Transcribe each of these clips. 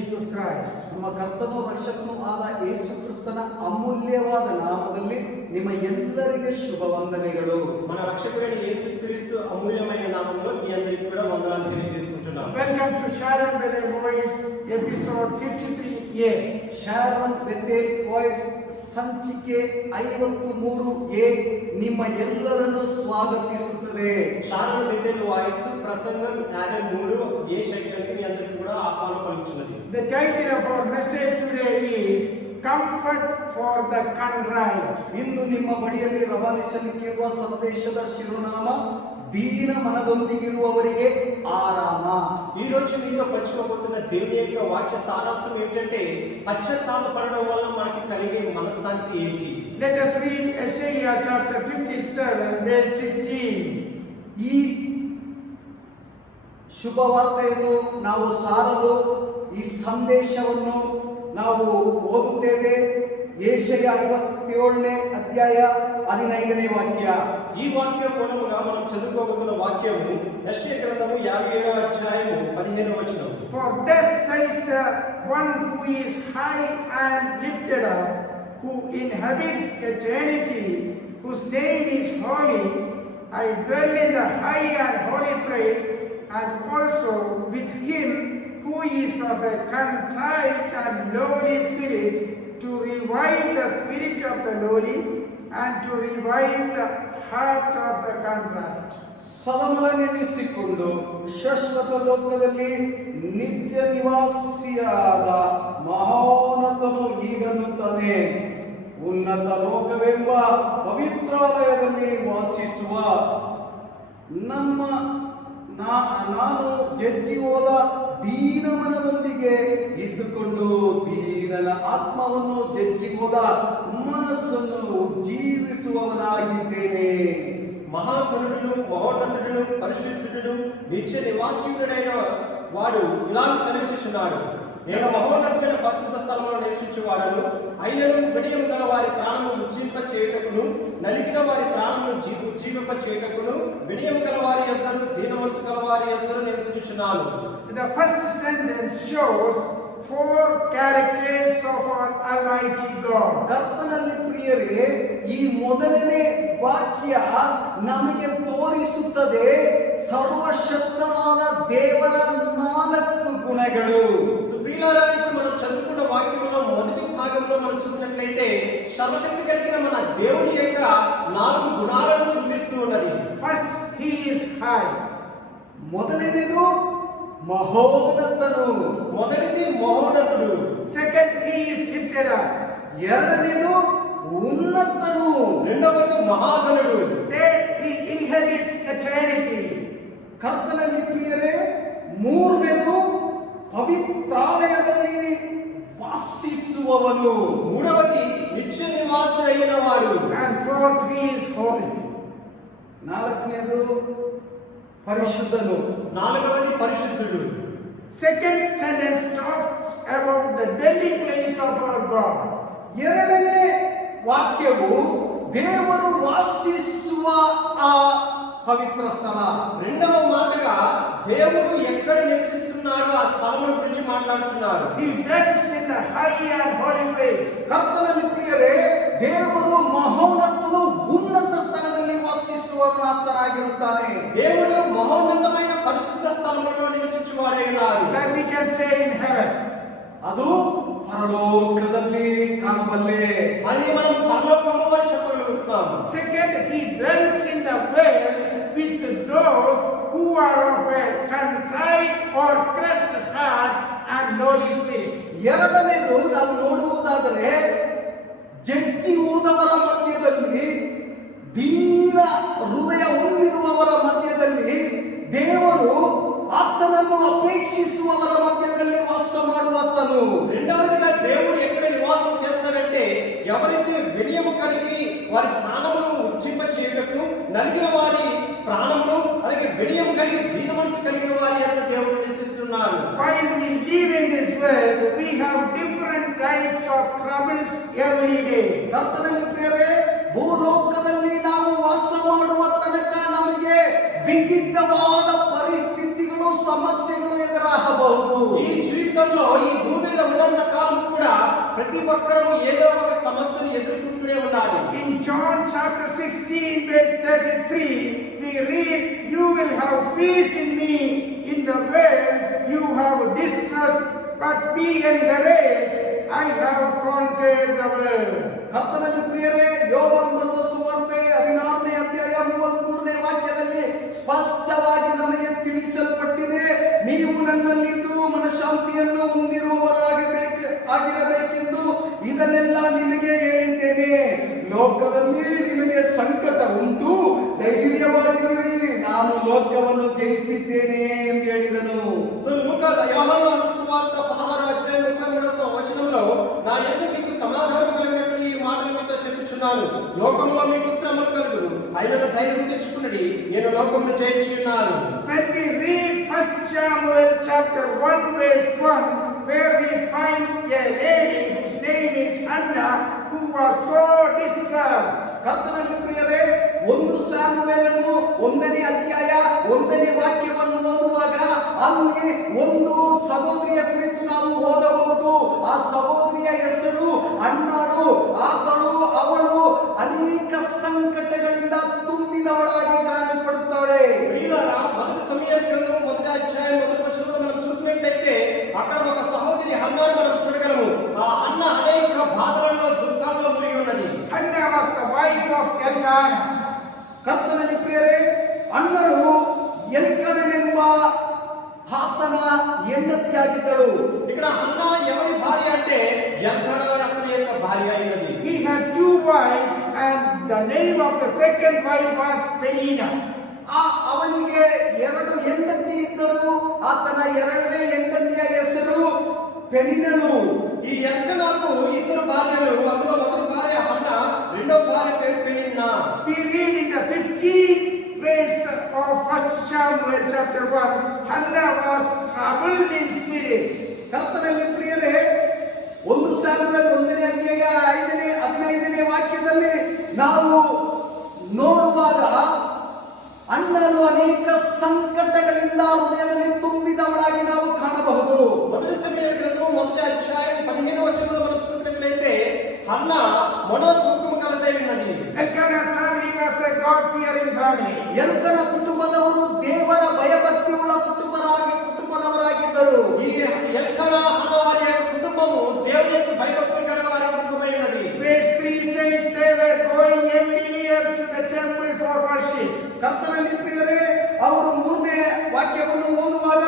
Jesus Christ. ನಮ್ಮ ಕರ್ತನೂ ರಕ್ಷಕನೂ ಆದ ಯೇಸು ಕ್ರಿಸ್ತನ ಅಮೂಲ್ಯವಾದ ನಾಮದಲ್ಲಿ ನಿಮ್ಮ ಎಲ್ಲರಿಗೆ ಶುಭ ವಂದನೆಗಳು. మన రక్షకుడైన యేసుక్రీస్తు అమూల్యమైన నామములో మీ అందరికీ కూడా వందనాలు తెలియజేసుకుంటున్నాను. Welcome to Sharon Bethel Voice episode 53A. Sharon Bethel voice ಸಂಚಿಕೆ 53A ನಿಮ್ಮ ಎಲ್ಲರನ್ನು ಸ್ವಾಗತಿಸುತ್ತದೆ. షారోన్ బెతెల్ వాయిస్ ప్రసంగం 53 ఏ సెక్షన్ కి మీ అందరికీ కూడా ఆహ్వానం పలుకుతున్నది. The title of our message today is Comfort for the Contrite. ಇಂದು ನಿಮ್ಮ ಬಳಿಯಲ್ಲಿ ರವಾನಿಸಲಿಕ್ಕಿರುವ ಸಂದೇಶದ ಶಿರೋನಾಮ ದೀನ ಮನದೊಂದಿಗಿರುವವರಿಗೆ ಆರಾಮ. ఈ రోజు మీతో పంచుకోబోతున్న దేవుని యొక్క వాక్య సారాంశం ఏంటంటే పశ్చాత్తాపపడడం వల్ల మనకి కలిగే మనశ్శాంతి ఏంటి. Let us read Isaiah chapter 57 verse 15. ಈ ಶುಭವಾರ್ತೆಯನ್ನು ನಾವು ಸಾರಲು ಈ ಸಂದೇಶವನ್ನು ನಾವು ಓದುತ್ತೇವೆ. ಯೆಶಾಯ 57ನೇ ಅಧ್ಯಾಯ 15ನೇ ವಾಕ್ಯ. ఈ వాక్యం మూలముగా మనం చదువుకోబోతున్న వాక్యము యెషయా గ్రంథము 57వ అధ్యాయము 15వ వచనం. For thus says the one who is high and lifted up, who inhabits eternity, whose name is holy. I dwell in the high and holy place, and also with him who is of a contrite and lowly spirit, to revive the spirit of the lowly and to revive the heart of the contrite. ಸದಮಲ ನೆನೆಸಿಕೊಂಡು ಶಾಶ್ವತ ಲೋಕದಲ್ಲಿ ನಿತ್ಯ ನಿವಾಸಿಯಾದ ಮಹೋನ್ನತನು ಹೀಗನ್ನುತ್ತಾನೆ, ಉನ್ನತ ಲೋಕವೆಂಬ ಪವಿತ್ರಾಲಯದಲ್ಲಿ ವಾಸಿಸುವ ನಾನು ಜಜ್ಜಿ ಹೋದ ದೀನ ಮನದೊಂದಿಗೆ ಇದ್ದುಕೊಂಡು ದೀನನ ಆತ್ಮವನ್ನು ಜಜ್ಜಿ ಹೋದ ಮನಸ್ಸನ್ನು ಉಜ್ಜೀವಿಸುವವನಾಗಿದ್ದೇನೆ. మహాగణుడును మహోన్నతుడును పరిశుద్ధుడును నిత్య నివాసీయుడైన వాడు ఇలాగ సెలవిస్తున్నాడు, నేను మహోన్నతమైన పరిశుద్ధ స్థలంలో నివసించువాడను, అయినను వినయము గల వారి ప్రాణము ఉజ్జీవింప చేయుటకును, నలిగిన వారి ప్రాణమును ఉజ్జీవింప చేయుటకును, వినయము గల వారి యొద్దను దీన మనసు గల వారి యొద్దను నివసించుచున్నాను. The first sentence shows four characters of our Almighty God. ಕರ್ತನಲ್ಲಿ ಪ್ರಿಯರೇ, ಈ ಮೊದಲನೇ ವಾಕ್ಯ ನಮಗೆ ತೋರಿಸುತ್ತದೆ ಸರ್ವಶಕ್ತನಾದ ದೇವರ 4 ಗುಣಗಳು. ప్రియులారా, ఇప్పుడు మనం చదువుకున్న వాక్యంలో మొదటి భాగంలో మనం చూసినట్లయితే సర్వశక్తి కలిగిన మన దేవుని యొక్క 4 గుణాలను చూపిస్తూ ఉన్నది. First, he is high. ಮೊದಲನೇದು ಮಹೋನ್ನತನು. మొదటిది మహోన్నతుడు. Second, he is lifted up. ಎರಡನೇದು ಉನ್ನತನು. రెండవది మహాగణుడు. Third, he inhabits eternity. ಕರ್ತನಲ್ಲಿ ಪ್ರಿಯರೇ, ಮೂರನೇದು ಪವಿತ್ರಾಲಯದಲ್ಲಿ ವಾಸಿಸುವವನು. మూడవది నిత్య నివాసుడైన వాడు. And fourth, he is holy. ನಾಲ್ಕನೇದು ಪರಿಶುದ್ಧನು. నాలుగవది పరిశుద్ధుడు. Second sentence talks about the dwelling place of our God. ಎರಡನೇ ವಾಕ್ಯವು ದೇವರು ವಾಸಿಸುವ ಆ పవిత్ర స్థల. రెండవ మాటగా దేవుడు ఎక్కడ నివసిస్తున్నాడో ఆ స్థలముల గురించి మాట్లాడుతున్నారు. He dwells in the high and holy place. ಕರ್ತನಲ್ಲಿ ಪ್ರಿಯರೇ, ದೇವರು ಮಹೋನ್ನತನು ಉನ್ನತ ಸ್ಥಳದಲ್ಲಿ ವಾಸಿಸುವವನಾಗಿರುತ್ತಾನೆ. దేవుడు మహోన్నతమైన పరిశుద్ధ స్థలములో నివసించువాడై ఉన్నాడు. That we can say in heaven. ಅದು ಪರಲೋಕದಲ್ಲಿ ಕಾಣಬಲ್ಲೆ. అది మనం పరలోకము అని చెప్పగలుగుతున్నాం. Second, he dwells in the world with those who are of a contrite or crushed heart and lowly spirit. ಎರಡನೇದು ನಾವು ನೋಡುವುದಾದರೆ ಜಜ್ಜಿ ಹೋದವರ ಮಧ್ಯದಲ್ಲಿ, ದೀನ ಹೃದಯ ಹೊಂದಿರುವವರ ಮಧ್ಯದಲ್ಲಿ, ದೇವರು ಆತನನ್ನು ಅಪೇಕ್ಷಿಸುವವರ ಮಧ್ಯದಲ್ಲಿ ವಾಸ ಮಾಡುವತನು. రెండవదిగా దేవుడు ఎక్కడ నివాసం చేస్తాడంటే ఎవరైతే వినయము కలిగి వారి ప్రాణమును ఉజ్జింప చేయుటకు, నలిగిన వారి ప్రాణమును అలాగే వినయము కలిగి దీన మనసు కలిగిన వారి యొక్క దేవుడు నివసిస్తున్నాడు. While we live in this world, we have different types of troubles every day. ಕರ್ತನಲ್ಲಿ ಪ್ರಿಯರೇ, ಭೂಲೋಕದಲ್ಲಿ ನಾವು ವಾಸ ಮಾಡುವ ತನಕ ನಮಗೆ ವಿವಿಧವಾದ ಪರಿಸ್ಥಿತಿಗಳು, ಸಮಸ್ಯೆಗಳು ಎದುರಾಗಬಹುದು. ఈ జీవితంలో ఈ భూమి ఉన్నంత కాలం కూడా ప్రతి ఒక్కరూ ఏదో ఒక సమస్యను ఎదుర్కొంటూనే ఉండాలి. In John chapter 16 verse 33, we read, "You will have peace in me. In the world you have distress, but be encouraged. I have conquered the world." ಕರ್ತನಲ್ಲಿ ಪ್ರಿಯರೇ, ಯೋಹಾನ ಬರೆದ ಸುವಾರ್ತೆ 16ನೇ ಅಧ್ಯಾಯ 33ನೇ ವಾಕ್ಯದಲ್ಲಿ ಸ್ಪಷ್ಟವಾಗಿ ನಮಗೆ ತಿಳಿಸಲ್ಪಟ್ಟಿದೆ, ನೀವು ನನ್ನಲ್ಲಿದ್ದು ಮನಃಶಾಂತಿಯನ್ನು ಆಗಿರಬೇಕೆಂದು ಇದನ್ನೆಲ್ಲ ನಿಮಗೆ ಹೇಳಿದ್ದೇನೆ. ಲೋಕದಲ್ಲಿ ನಿಮಗೆ ಸಂಕಟ ಉಂಟು, ಧೈರ್ಯವಾಗಿರಿ, ನಾನು ಲೋಕವನ್ನು ಜಯಿಸಿದ್ದೇನೆ ಎಂದು ಹೇಳಿದನು. సో యోహాను సువార్త 16వ అధ్యాయం 33వ వచనంలో, నా యందు మీకు సమాధానం కలిగినట్లు ఈ మాటలు మీతో చెప్పుచున్నాను. లోకంలో మీకు శ్రమలు కలుగును, అయినను ధైర్యం తెచ్చుకున్నది, నేను లోకమును జయించి ఉన్నాను. When we read 1 Samuel chapter 1 verse 1, where we find a lady whose name is Hannah, who was so distressed. ಕರ್ತನಲ್ಲಿ ಪ್ರಿಯರೇ, 1 ಸಾಮುವೇಲನು 1ನೇ ಅಧ್ಯಾಯ 1ನೇ ವಾಕ್ಯವನ್ನು ಓದುವಾಗ ಅಲ್ಲಿ ಒಂದು ಸಹೋದರಿಯ ಕುರಿತು ನಾವು ಓದಬಹುದು. ಆ ಸಹೋದರಿಯ ಹೆಸರು ಅಣ್ಣಳು. ಅವಳು ಅನೇಕ ಸಂಕಟಗಳಿಂದ ತುಂಬಿದವಳಾಗಿ ಕಾಣಲ್ಪಡುತ್ತಾಳೆ. ప్రియులారా, మొదటి సమూయేలు గ్రంథము 1వ అధ్యాయం 1వ వచనంలో మనం చూసినట్లయితే అక్కడ ఒక సహోదరి హన్నాను మనం చూడగలము. ఆ హన్న అనేక బాధలలో దుఃఖాల్లో మునిగి ఉన్నది. Hannah was the wife of Elkanah. ಕರ್ತನಲ್ಲಿ ಪ್ರಿಯರೇ, ಅಣ್ಣಳು ಎಲ್ಕನನೆಂಬ ಆತನ ಹೆಂಡತಿಯಾಗಿದ್ದಳು. ఇక్కడ హన్నా ఎవరి భార్య అంటే ఎల్కానా అతని యొక్క భార్య అయినది. He had 2 wives and the name of the second wife was Peninnah. ಅವನಿಗೆ 2 ಹೆಂಡತಿ ಇದ್ದರು. ಆತನ 2ನೇ ಹೆಂಡತಿಯ ಹೆಸರು ಪೆನಿನ್ನಳು. ఈ ఎల్కానాకు 2 భార్యలు, అందులో మొదటి భార్య హన్నా, రెండవ భార్య పేరు Peninnah. We read in the 15th verse of 1 Samuel chapter 1, Hannah was troubled in spirit. ಕರ್ತನಲ್ಲಿ ಪ್ರಿಯರೇ, 1 ಸಾಮುವೇಲ್ 1ನೇ ಅಧ್ಯಾಯ 15ನೇ ವಾಕ್ಯದಲ್ಲಿ ನಾವು ನೋಡುವಾಗ ಅಣ್ಣನು ಅನೇಕ ಸಂಕಟಗಳಿಂದ ಹೃದಯದಲ್ಲಿ ತುಂಬಿದವಳಾಗಿ ನಾವು ಕಾಣಬಹುದು. మొదటి సమూయేలు గ్రంథము 1వ అధ్యాయం 15వ వచనంలో మనం చూసినట్లయితే హన్నా మనోదుఃఖము కలదై ఉన్నది. Elkanah's family was a God-fearing family. ಎಲ್ಕನ ಕುಟುಂಬದವರು ದೇವರ ಭಯಭಕ್ತಿ ಉಳ್ಳ ಕುಟುಂಬದವರಾಗಿದ್ದರು. ఈ ఎల్కానా హన్నా వారి యొక్క కుటుంబము దేవుని యొక్క భయభక్తులు కలిగిన వారి కుటుంబమై ఉన్నది. Verse 3 says they were going every year to the temple for worship. ಕರ್ತನಲ್ಲಿ ಪ್ರಿಯರೇ, ಅವರು 3ನೇ ವಾಕ್ಯವನ್ನು ಓದುವಾಗ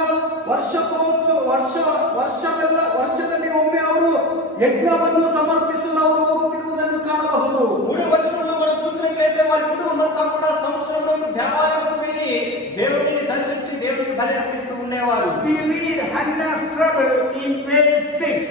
ವರ್ಷದಲ್ಲಿ ಒಮ್ಮೆ ಅವರು ಯಜ್ಞವನ್ನು ಸಮರ್ಪಿಸಲು ಅವರು ಹೋಗುತ್ತಿರುವುದನ್ನು ಕಾಣಬಹುದು. 3వ వచనంలో మనం చూసినట్లయితే వారి కుటుంబం అంతా కూడా సంవత్సరంలో దేవాలయానికి వెళ్ళి దేవుడిని దర్శించి దేవుడికి బలి అర్పిస్తూ ఉండేవారు. We read Hannah's trouble in verse 6.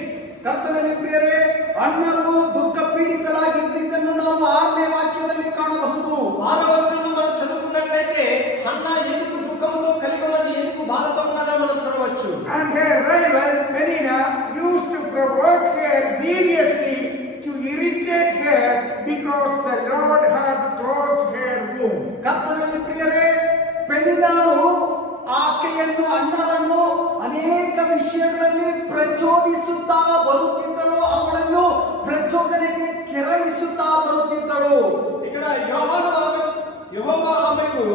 ಕರ್ತನಲ್ಲಿ ಪ್ರಿಯರೇ, ಅಣ್ಣನು ದುಃಖ ಪೀಡಿತರಾಗಿದ್ದನ್ನು ನಾವು 6ನೇ ವಾಕ್ಯದಲ್ಲಿ ಕಾಣಬಹುದು. 6వ వచనంలో మనం చదువుకున్నట్లయితే హన్నా ఎందుకు దుఃఖంతో కలిగి ఉన్నది, ఎందుకు బాధతో ఉన్నదో మనం చూడవచ్చు. And her rival Peninnah used to provoke her grievously to irritate her because the Lord had closed her womb. ಕರ್ತನಲ್ಲಿ ಪ್ರಿಯರೇ, ಪೆನಿನ್ನಳು ಆಕೆಯನ್ನು ಅಣ್ಣನನ್ನು ಅನೇಕ ವಿಷಯಗಳಲ್ಲಿ ಪ್ರಚೋದಿಸುತ್ತಾ ಬರುತ್ತಿದ್ದಳು. ಅವಳನ್ನು ಪ್ರಚೋದನೆಗೆ ಕೆರಳಿಸುತ್ತಾ ಬರುತ್ತಿದ್ದಳು. ఇక్కడ యెహోవా ఆమెకు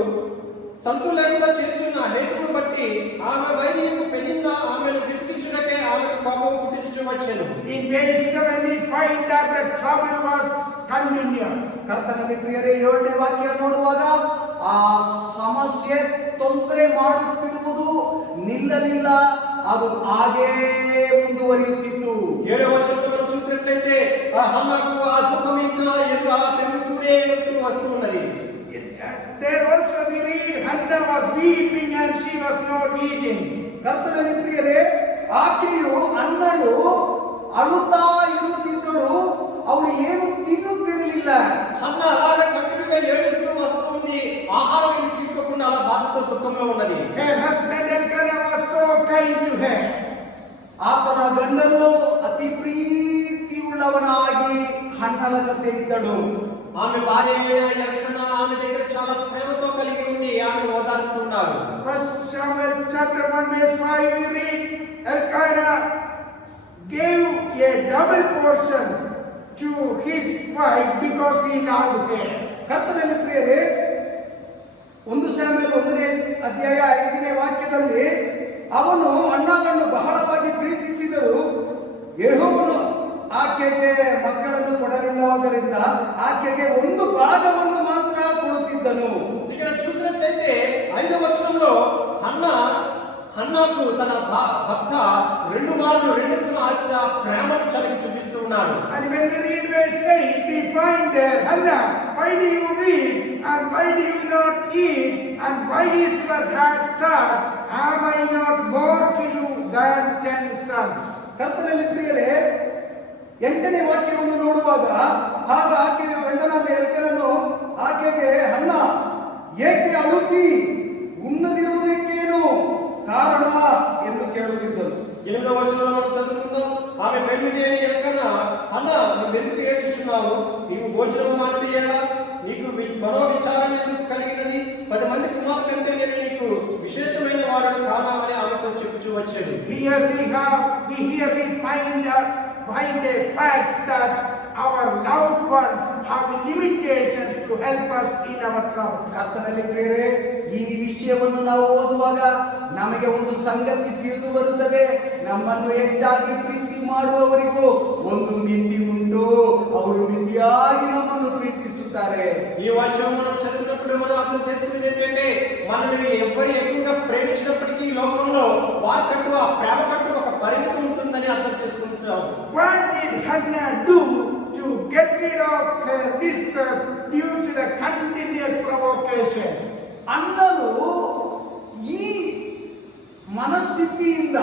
సంతు లేకుండా చేస్తున్న హేతువును బట్టి ఆమె వైరియకు పెనిన్నా ఆమెను విసిగించుటకే ఆమెకు కోపం పుట్టించుచు వచ్చెను. In verse 7 we find that the trouble was continuous. ಕರ್ತನಲ್ಲಿ ಪ್ರಿಯರೇ, 7ನೇ ವಾಕ್ಯ ನೋಡುವಾಗ ಆ ಸಮಸ್ಯೆ ತೊಂದರೆ ಮಾಡುತ್ತಿರುವುದು ನಿಲ್ಲಲಿಲ್ಲ, ಅದು ಹಾಗೇ ಮುಂದುವರಿಯುತ್ತಿತ್ತು. 7వ వచనంలో మనం చూసినట్లయితే ఆ హన్నాకు ఆ దుఃఖం ఇంకా అలా పెరుగుతూనే వస్తూ ఉన్నది. There also we read Hannah was weeping and she was not eating. ಕರ್ತನಲ್ಲಿ ಪ್ರಿಯರೇ, ಆಕೆಯು ಅಣ್ಣಳು ಅಳುತ್ತಾ ಇರುತ್ತಿದ್ದಳು, ಅವಳು ಏನು ತಿನ್ನುತ್ತಿರಲಿಲ್ಲ. హన్నా అలాగా కట్టుగా ఏడుస్తూ వస్తూ ఉంది, ఆహారం ఏమి తీసుకోకుండా అలా బాధతో దుఃఖంలో ఉన్నది. Her husband Elkanah was so kind to her. ಆತನ ಗಂಡನು ಅತಿ ಪ್ರೀತಿಯುಳ್ಳವನಾಗಿ ಹಣ್ಣಳ ಜೊತೆ ಇದ್ದಳು. ఆమె భార్య అయిన ఎల్కనా ఆమె దగ్గర చాలా ప్రేమతో కలిగి ఉండి ఆమెను ఓదారుస్తున్నాడు. 1 Samuel chapter 1 verse 5 we read Elkanah gave a double portion to his wife because he loved her. ಕರ್ತನಲ್ಲಿ ಪ್ರಿಯರೇ, 1 ಸಾಮುವೇಲ 1ನೇ ಅಧ್ಯಾಯ 5ನೇ ವಾಕ್ಯದಲ್ಲಿ ಅವನು ಹನ್ನಳನ್ನು ಬಹಳವಾಗಿ ಪ್ರೀತಿಸಿದರು. ಯೆಹೋವನು ಆಕೆಗೆ ಮಕ್ಕಳನ್ನು ಕೊಡಲಿಲ್ಲವಾದ್ದರಿಂದ ಆಕೆಗೆ ಒಂದು ಭಾಗವನ್ನು ಮಾತ್ರ ಕೊಡುತ್ತಿದ್ದನು. ఇక్కడ చూసినట్లయితే 5వ వచనంలో హన్నాకు తన భర్త రెండు మార్లు రెండింతల ఆశ ప్రేమను చలికి చూపిస్తూ ఉన్నాడు. And when we read verse 8, we find there, Hannah, why do you weep and why do you not eat and why is your heart sad? Am I not more to you than 10 sons? ಕರ್ತನಲ್ಲಿ ಪ್ರಿಯರೇ, 8ನೇ ವಾಕ್ಯವನ್ನು ನೋಡುವಾಗ ಆಗ ಆಕೆಯ ಗಂಡನಾದ ಎಲ್ಕನನು ಆಕೆಗೆ, ಹನ್ನ, ಏಕೆ ಅಳುತ್ತಿ? ಉಣ್ಣದಿರುವುದಕ್ಕೇನು ಕಾರಣ ಎಂದು ಕೇಳುತ್ತಿದ್ದನು. 8వ వచనంలో మనం చదువుకుందాం. ఆమె పెళ్లి అని ఎల్కనా, అన్న నువ్వెందుకు ఏడ్చుచున్నావు? నీవు భోజనము మానివేయలా? నీకు మనోవిచారం ఎందుకు కలిగినది? 10 మంది కుమారుల కంటే నేను నీకు విశేషమైన వాడను కానా అని ఆమెతో చెప్పుచూ వచ్చాడు. Here we find a fact that our loved ones have limitations to help us in our troubles. ಕರ್ತನಲ್ಲಿ ಪ್ರಿಯರೇ, ಈ ವಿಷಯವನ್ನು ನಾವು ಓದುವಾಗ ನಮಗೆ ಒಂದು ಸಂಗತಿ ತಿಳಿದು ಬರುತ್ತದೆ. ನಮ್ಮನ್ನು ಹೆಚ್ಚಾಗಿ ಪ್ರೀತಿ ಮಾಡುವವರಿಗೂ ಒಂದು ಮಿತಿ ಉಂಟು. ಅವರು ಮಿತಿಯಾಗಿ ನಮ್ಮನ್ನು ಪ್ರೀತಿಸುತ್ತಾರೆ. ఈ వాక్యం మనం చదివినప్పుడు మనం అర్థం చేసుకునేది ఏంటంటే, మనల్ని ఎవరు ఎక్కువగా ప్రేమించినప్పటికీ లోకంలో వారికంటూ ఆ ప్రేమకంటూ ఒక పరిమితి ఉంటుందని అర్థం చేసుకుంటున్నాం. What did Hannah do to get rid of her distress due to the continuous provocation? ಅನ್ನಲು ಈ ಮನಸ್ಥಿತಿಯಿಂದ,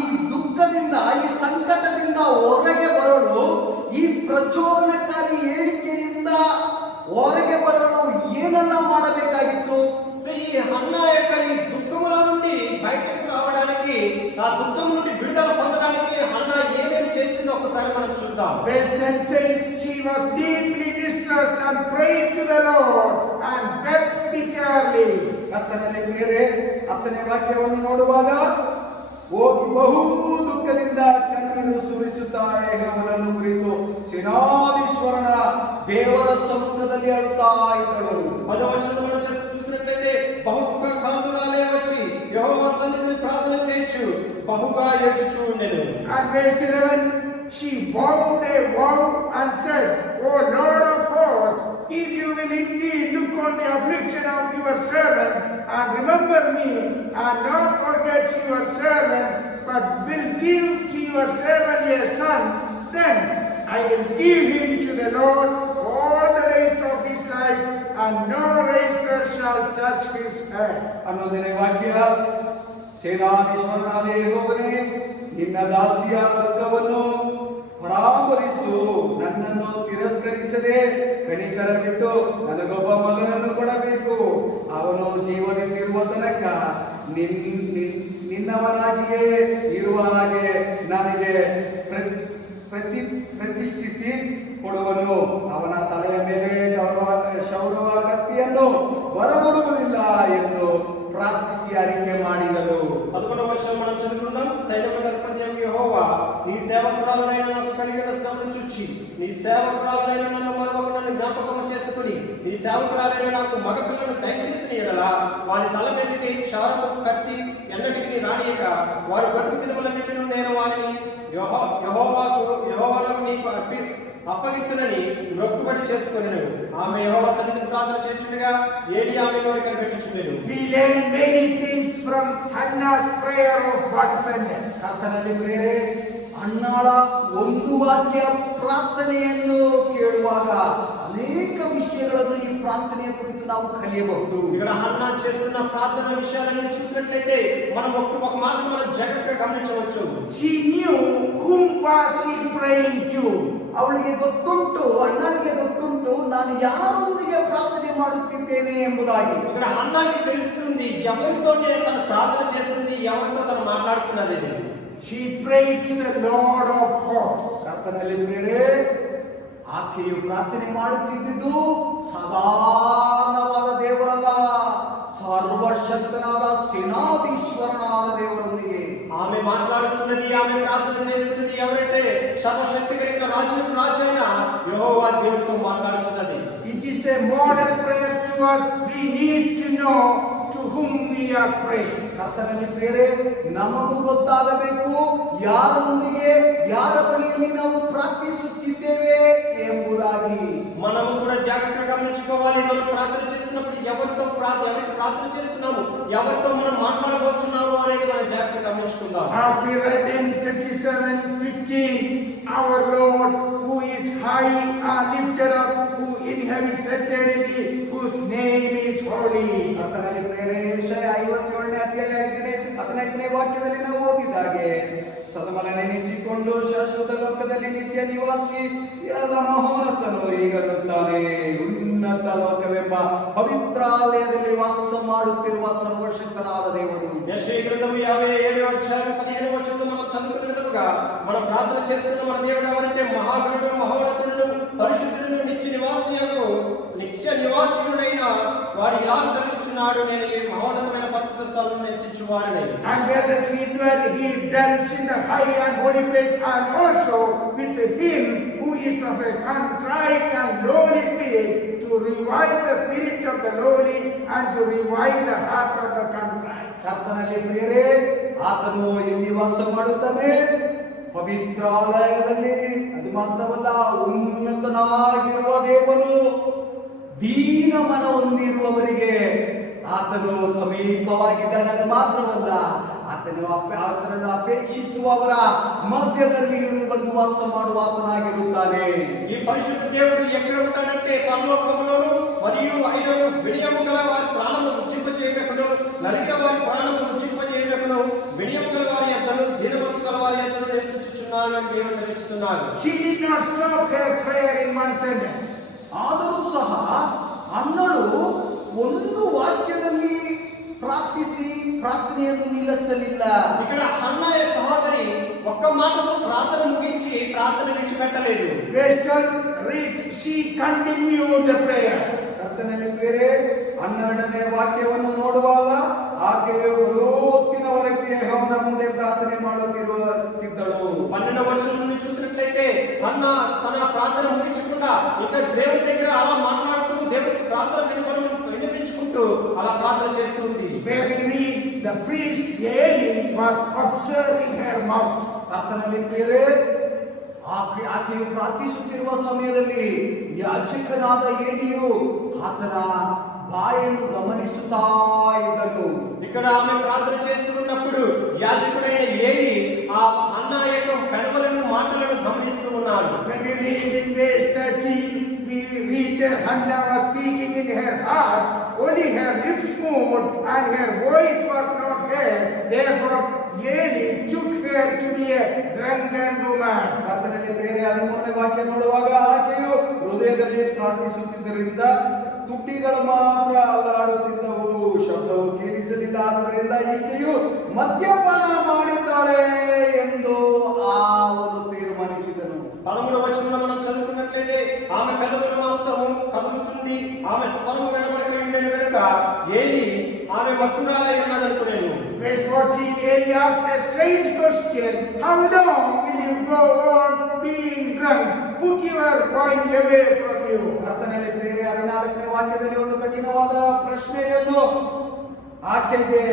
ಈ ದುಃಖದಿಂದ, ಈ ಸಂಕಟದಿಂದ ಹೊರಗೆ ಬರಲು, ಈ ಪ್ರಚೋದನಕಾರಿ ಹೇಳಿಕೆಯಿಂದ ಹೊರಗೆ ಬರಲು ಏನೆಲ್ಲ ಮಾಡಬೇಕಾಗಿತ್ತು? ఈ హన్నా యొక్క ఈ దుఃఖముల నుండి బయటకు రావడానికి, ఆ దుఃఖం నుండి విడుదల పొందడానికి హన్నా ఏమేమి చేసిందో ఒకసారి మనం చూద్దాం. Verse 10 says she was deeply distressed and prayed to the Lord and wept bitterly. ಕರ್ತನಲ್ಲಿ ಪ್ರಿಯರೇ, 10ನೇ ವಾಕ್ಯವನ್ನು ನೋಡುವಾಗ ಹೋಗಿ ಬಹು ದುಃಖದಿಂದ ಕಣ್ಣೀರು ಸುರಿಸುತ್ತಾ ಯೆಹೋವನನ್ನು ಕುರಿತು ಸೇನಾಧೀಶ್ವರನ ದೇವರ ಸಮ್ಮುಖದಲ್ಲಿ ಅಳುತ್ತಾ ಇದ್ದಳು. 10వ వచనంలో మనం చూసినట్లయితే బహు దుఃఖ కాంతురాలే వచ్చి యెహోవా సన్నిధిని ప్రార్థన చేయొచ్చు బహుగా ఏడ్చుచూ ఉండెను. And verse 11, she vowed a vow and said, O Lord of hosts, if you will indeed look on the affliction of your servant and remember me and not forget your servant, but will give to your servant a son, then I will give him to the Lord all the days of his life, and no razor shall touch his head. 11ನೇ ವಾಕ್ಯ, ಸೇನಾಧೀಶ್ವರನಾದ ಯೆಹೋವನೇ, ನಿನ್ನ ದಾಸಿಯ ದುಃಖವನ್ನು ಪರಾಮರಿಸು, ನನ್ನನ್ನು ತಿರಸ್ಕರಿಸದೆ ಕನಿಕರವಿಟ್ಟು ನನಗೊಬ್ಬ ಮಗನನ್ನು ಕೊಡಬೇಕು. ಅವನು ಜೀವದಿಂದಿರುವ ತನಕ ನಿನ್ನವನಾಗಿಯೇ ಇರುವ ಹಾಗೆ ನನಗೆ ಪ್ರತಿಷ್ಠಿಸಿ ಕೊಡುವನು. ಅವನ ತಲೆಯ ಮೇಲೆ ಶೌರ್ಯ ಕತ್ತಿಯನ್ನು ಬರಗೊಡುವುದಿಲ್ಲ ಎಂದು ప్రార్థించి అరికే మాడిదను. 11వ వచనం మనం చదువుకుందాం. సైన్యములకు అధిపతి యెహోవా, నీ సేవకురాలైన నాకు కలిగిన శ్రమను చూచి నీ సేవకురాలైన నన్ను మరొక నన్ను జ్ఞాపకము చేసుకుని నీ సేవకురాలైన నాకు మగపిల్లను దయచేసిన యెడల వాని తల మీదకి క్షారము కత్తి ఎన్నటికి రానియక వారి బ్రతుకు దినములన్నిటిని నేను వారిని యెహోవాకు నీకు అప్పగిత్తునని మొక్కుబడి చేసుకొనెను. ఆమె యెహోవా సన్నిధిని ప్రార్థన చేయుచుండగా ఏలీ ఆమె నోరు కనిపెట్టుచుండెను. We learn many things from Hannah's prayer of one sentence. ಕರ್ತನಲ್ಲಿ ಪ್ರಿಯರೇ, ಹನ್ನಳ ಒಂದು ವಾಕ್ಯ ಪ್ರಾರ್ಥನೆಯನ್ನು ಕೇಳುವಾಗ ಅನೇಕ ವಿಷಯಗಳನ್ನು ಈ ಪ್ರಾರ್ಥನೆಯ ಕುರಿತು ನಾವು ಕಲಿಯಬಹುದು. ఇక్కడ హన్నా చేస్తున్న ప్రార్థన విషయాలన్నీ చూసినట్లయితే మనం ఒక మాటను మనం జాగ్రత్తగా గమనించవచ్చు. She knew whom was she praying to. ಅವಳಿಗೆ ಗೊತ್ತುಂಟು, ಅಣ್ಣನಿಗೆ ಗೊತ್ತುಂಟು, ನಾನು ಯಾರೊಂದಿಗೆ ಪ್ರಾರ್ಥನೆ ಮಾಡುತ್ತಿದ್ದೇನೆ ಎಂಬುದಾಗಿ. ఇక్కడ హన్నాకి తెలుస్తుంది ఎవరితోనే తన ప్రార్థన చేస్తుంది, ఎవరితో తను మాట్లాడుతున్నది. She prayed to the Lord of hosts. ಕರ್ತನಲ್ಲಿ ಪ್ರಿಯರೇ, ಆಕೆಯು ಪ್ರಾರ್ಥನೆ ಮಾಡುತ್ತಿದ್ದುದು ಸಾಧಾರಣವಾದ ದೇವರಲ್ಲ, ಸರ್ವಶಕ್ತನಾದ ಸೇನಾಧೀಶ್ವರನಾದ ದೇವರೊಂದಿಗೆ. ఆమె మాట్లాడుతున్నది, ఆమె ప్రార్థన చేస్తున్నది ఎవరంటే సర్వశక్తి కలిగిన రాజులకు రాజు అయిన యెహోవా దేవుడితో మాట్లాడుచున్నది. It is a model prayer to us. We need to know to whom we are praying. ಕರ್ತನಲ್ಲಿ ಪ್ರಿಯರೇ, ನಮಗೂ ಗೊತ್ತಾಗಬೇಕು ಯಾರೊಂದಿಗೆ ಯಾರ ಬಳಿಯಲ್ಲಿ ನಾವು ಪ್ರಾರ್ಥಿಸುತ್ತಿದ್ದೇವೆ ಎಂಬುದಾಗಿ. మనము కూడా జాగ్రత్తగా గమనించుకోవాలి. మనం ప్రార్థన చేస్తున్నప్పుడు ఎవరికి ప్రార్థన చేస్తున్నాము, ఎవరితో మనం మాట్లాడబోతున్నాము అనేది మనం జాగ్రత్తగా గమనించుకుందాం. As we read in 57:15, our Lord, who is high and lifted up, who inhabits eternity, whose name is holy. ಕರ್ತನಲ್ಲಿ ಪ್ರಿಯರೇ, ಯೆಶಾಯ 57ನೇ ಅಧ್ಯಾಯ 15ನೇ ವಾಕ್ಯದಲ್ಲಿ ನಾವು ಓದಿದಾಗೆ, ಸದಮಲ ನೆನೆಸಿಕೊಂಡು ಶಾಶ್ವತ ಲೋಕದಲ್ಲಿ ನಿತ್ಯ ನಿವಾಸಿಯಾದ ಮಹೋನ್ನತನು ಹೀಗನ್ನುತ್ತಾನೆ, ಉನ್ನತ ಲೋಕವೆಂಬ ಪವಿತ್ರಾಲಯದಲ್ಲಿ ವಾಸ ಮಾಡುತ್ತಿರುವ ಸರ್ವಶಕ್ತನಾದ ದೇವರು. యెషయా గ్రంథము 57వ అధ్యాయం 15వ వచనంలో మనం చదువుకున్న విధముగా మనం ప్రార్థన చేస్తున్న మన దేవుడు ఎవరంటే మహాగణుడు, మహోన్నతుడు, పరిశుద్ధుడు, నిత్య నివాసియుడైన వాడు ఇలా సెలవిస్తున్నాడు, నేను ఈ మహోన్నతమైన పరిశుద్ధ స్థలంలో నివసించువాడని. And where does he dwell? He dwells in the high and holy place, and also with him who is of a contrite and lowly spirit, to revive the spirit of the lowly and to revive the heart of the contrite. ಕರ್ತನಲ್ಲಿ ಪ್ರಿಯರೇ, ಆತನು ಎಲ್ಲಿ ವಾಸ ಮಾಡುತ್ತಾನೆ? ಪವಿತ್ರಾಲಯದಲ್ಲಿ. ಅದು ಮಾತ್ರವಲ್ಲ, ಉನ್ನತನಾಗಿರುವ ದೇವನು ದೀನ ಮನ ಹೊಂದಿರುವವರಿಗೆ ಆತನು ಸಮೀಪವಾಗಿದ್ದಾನೆ. ಅದು ಮಾತ್ರವಲ್ಲ, ಆತನನ್ನು ಅಪೇಕ್ಷಿಸುವವರ ಮಧ್ಯದಲ್ಲಿ ಇಳಿದು ಬಂದು ವಾಸ ಮಾಡುವ ಆತನಾಗಿರುತ್ತಾನೆ. ఈ పరిశుద్ధ దేవుడు ఎక్కడ ఉంటాడంటే పరలోకములోను, మరియు ఆయనను వినయము గల వారి ప్రాణమును రుచింపజేయుటకును, నలిగిన వారి ప్రాణమును రుచింపజేయుటకును, వినయము గల వారి యొద్దను, దీన మనసు గల వారి యొద్దను నివసించుచున్నాడు అని దేవుడు సెలవిస్తున్నాడు. She did not stop her prayer in one sentence. ಆದರೂ ಸಹ ಅನ್ನಳು ಒಂದು ವಾಕ್ಯದಲ್ಲಿ ಪ್ರಾರ್ಥಿಸಿ ಪ್ರಾರ್ಥನೆಯನ್ನು ನಿಲ್ಲಿಸಲಿಲ್ಲ. ఇక్కడ హన్నా సహోదరి ఒక్క మాటతో ప్రార్థన ముగించి ప్రార్థన విడిచిపెట్టలేదు. Verse 12 reads, she continued the prayer. ಕರ್ತನಲ್ಲಿ ಬೇರೆ 12ನೇ ವಾಕ್ಯವನ್ನು ನೋಡುವಾಗ ಆಕೆಯು ಹೊತ್ತಿನವರೆಗೂ ಯೆಹೋವನ ಮುಂದೆ ಪ್ರಾರ್ಥನೆ ಮಾಡುತ್ತಿದ್ದಳು. 12వ వచనం నుండి చూసినట్లయితే హన్నా తన ప్రార్థన ముగించకుండా ఇంకా దేవుడి దగ్గర అలా మాట్లాడుతూ దేవుడికి ప్రార్థన వినిపించుకుంటూ అలా ప్రార్థన చేస్తుంది. Where we read, the priest Eli was observing her mouth. ಕರ್ತನಲ್ಲಿ ಬೇರೆ ಆಕೆಯು ಪ್ರಾರ್ಥಿಸುತ್ತಿರುವ ಸಮಯದಲ್ಲಿ ಯಾಜಕನಾದ ಏಲಿಯು ಆತನ ಬಾಯನ್ನು ಗಮನಿಸುತ್ತಾ ಇದ್ದನು. ఇక్కడ ఆమె ప్రార్థన చేస్తూ ఉన్నప్పుడు యాజకుడైన ఏలి ఆ హన్నా యొక్క పెదవులను మాటలను గమనిస్తూ ఉన్నాడు. When we read in verse 13, we read that Hannah was speaking in her heart, only her lips moved and her voice was not heard. Therefore Eli took her to be a drunken woman. ಕರ್ತನಲ್ಲಿ ಬೇರೆ 13ನೇ ವಾಕ್ಯ ನೋಡುವಾಗ ಆಕೆಯು ಹೃದಯದಲ್ಲಿ ಪ್ರಾರ್ಥಿಸುತ್ತಿದ್ದರಿಂದ ತುಟಿಗಳು ಮಾತ್ರ ಅಲ್ಲಾಡುತ್ತಿದ್ದವು, ಶಬ್ದವು ಕೇಳಿಸಲಿಲ್ಲ. ಆದ್ದರಿಂದ ಈಕೆಯು ಮದ್ಯಪಾನ ಮಾಡಿದ್ದಾಳೆ ಎಂದು ಅವನು ತೀರ್ಮಾನಿಸಿದನು. 13వ వచనంలో మనం చదువుకున్నట్లయితే ఆమె పెదవులు మాత్రము కదులుచుండి ఆమె స్వరము వినబడక ఉండెను కనుక ఏలి ఆమె మత్తురాలై ఉన్నదనుకునేను. Verse 14, Eli asked a strange question, how long will you go on being drunk? Put your wine away from you. ಕರ್ತನಲ್ಲಿ ಬೇರೆ 14ನೇ ವಾಕ್ಯದಲ್ಲಿ ಒಂದು ಕಠಿಣವಾದ ಪ್ರಶ್ನೆಯನ್ನು ಆಕೆಗೆ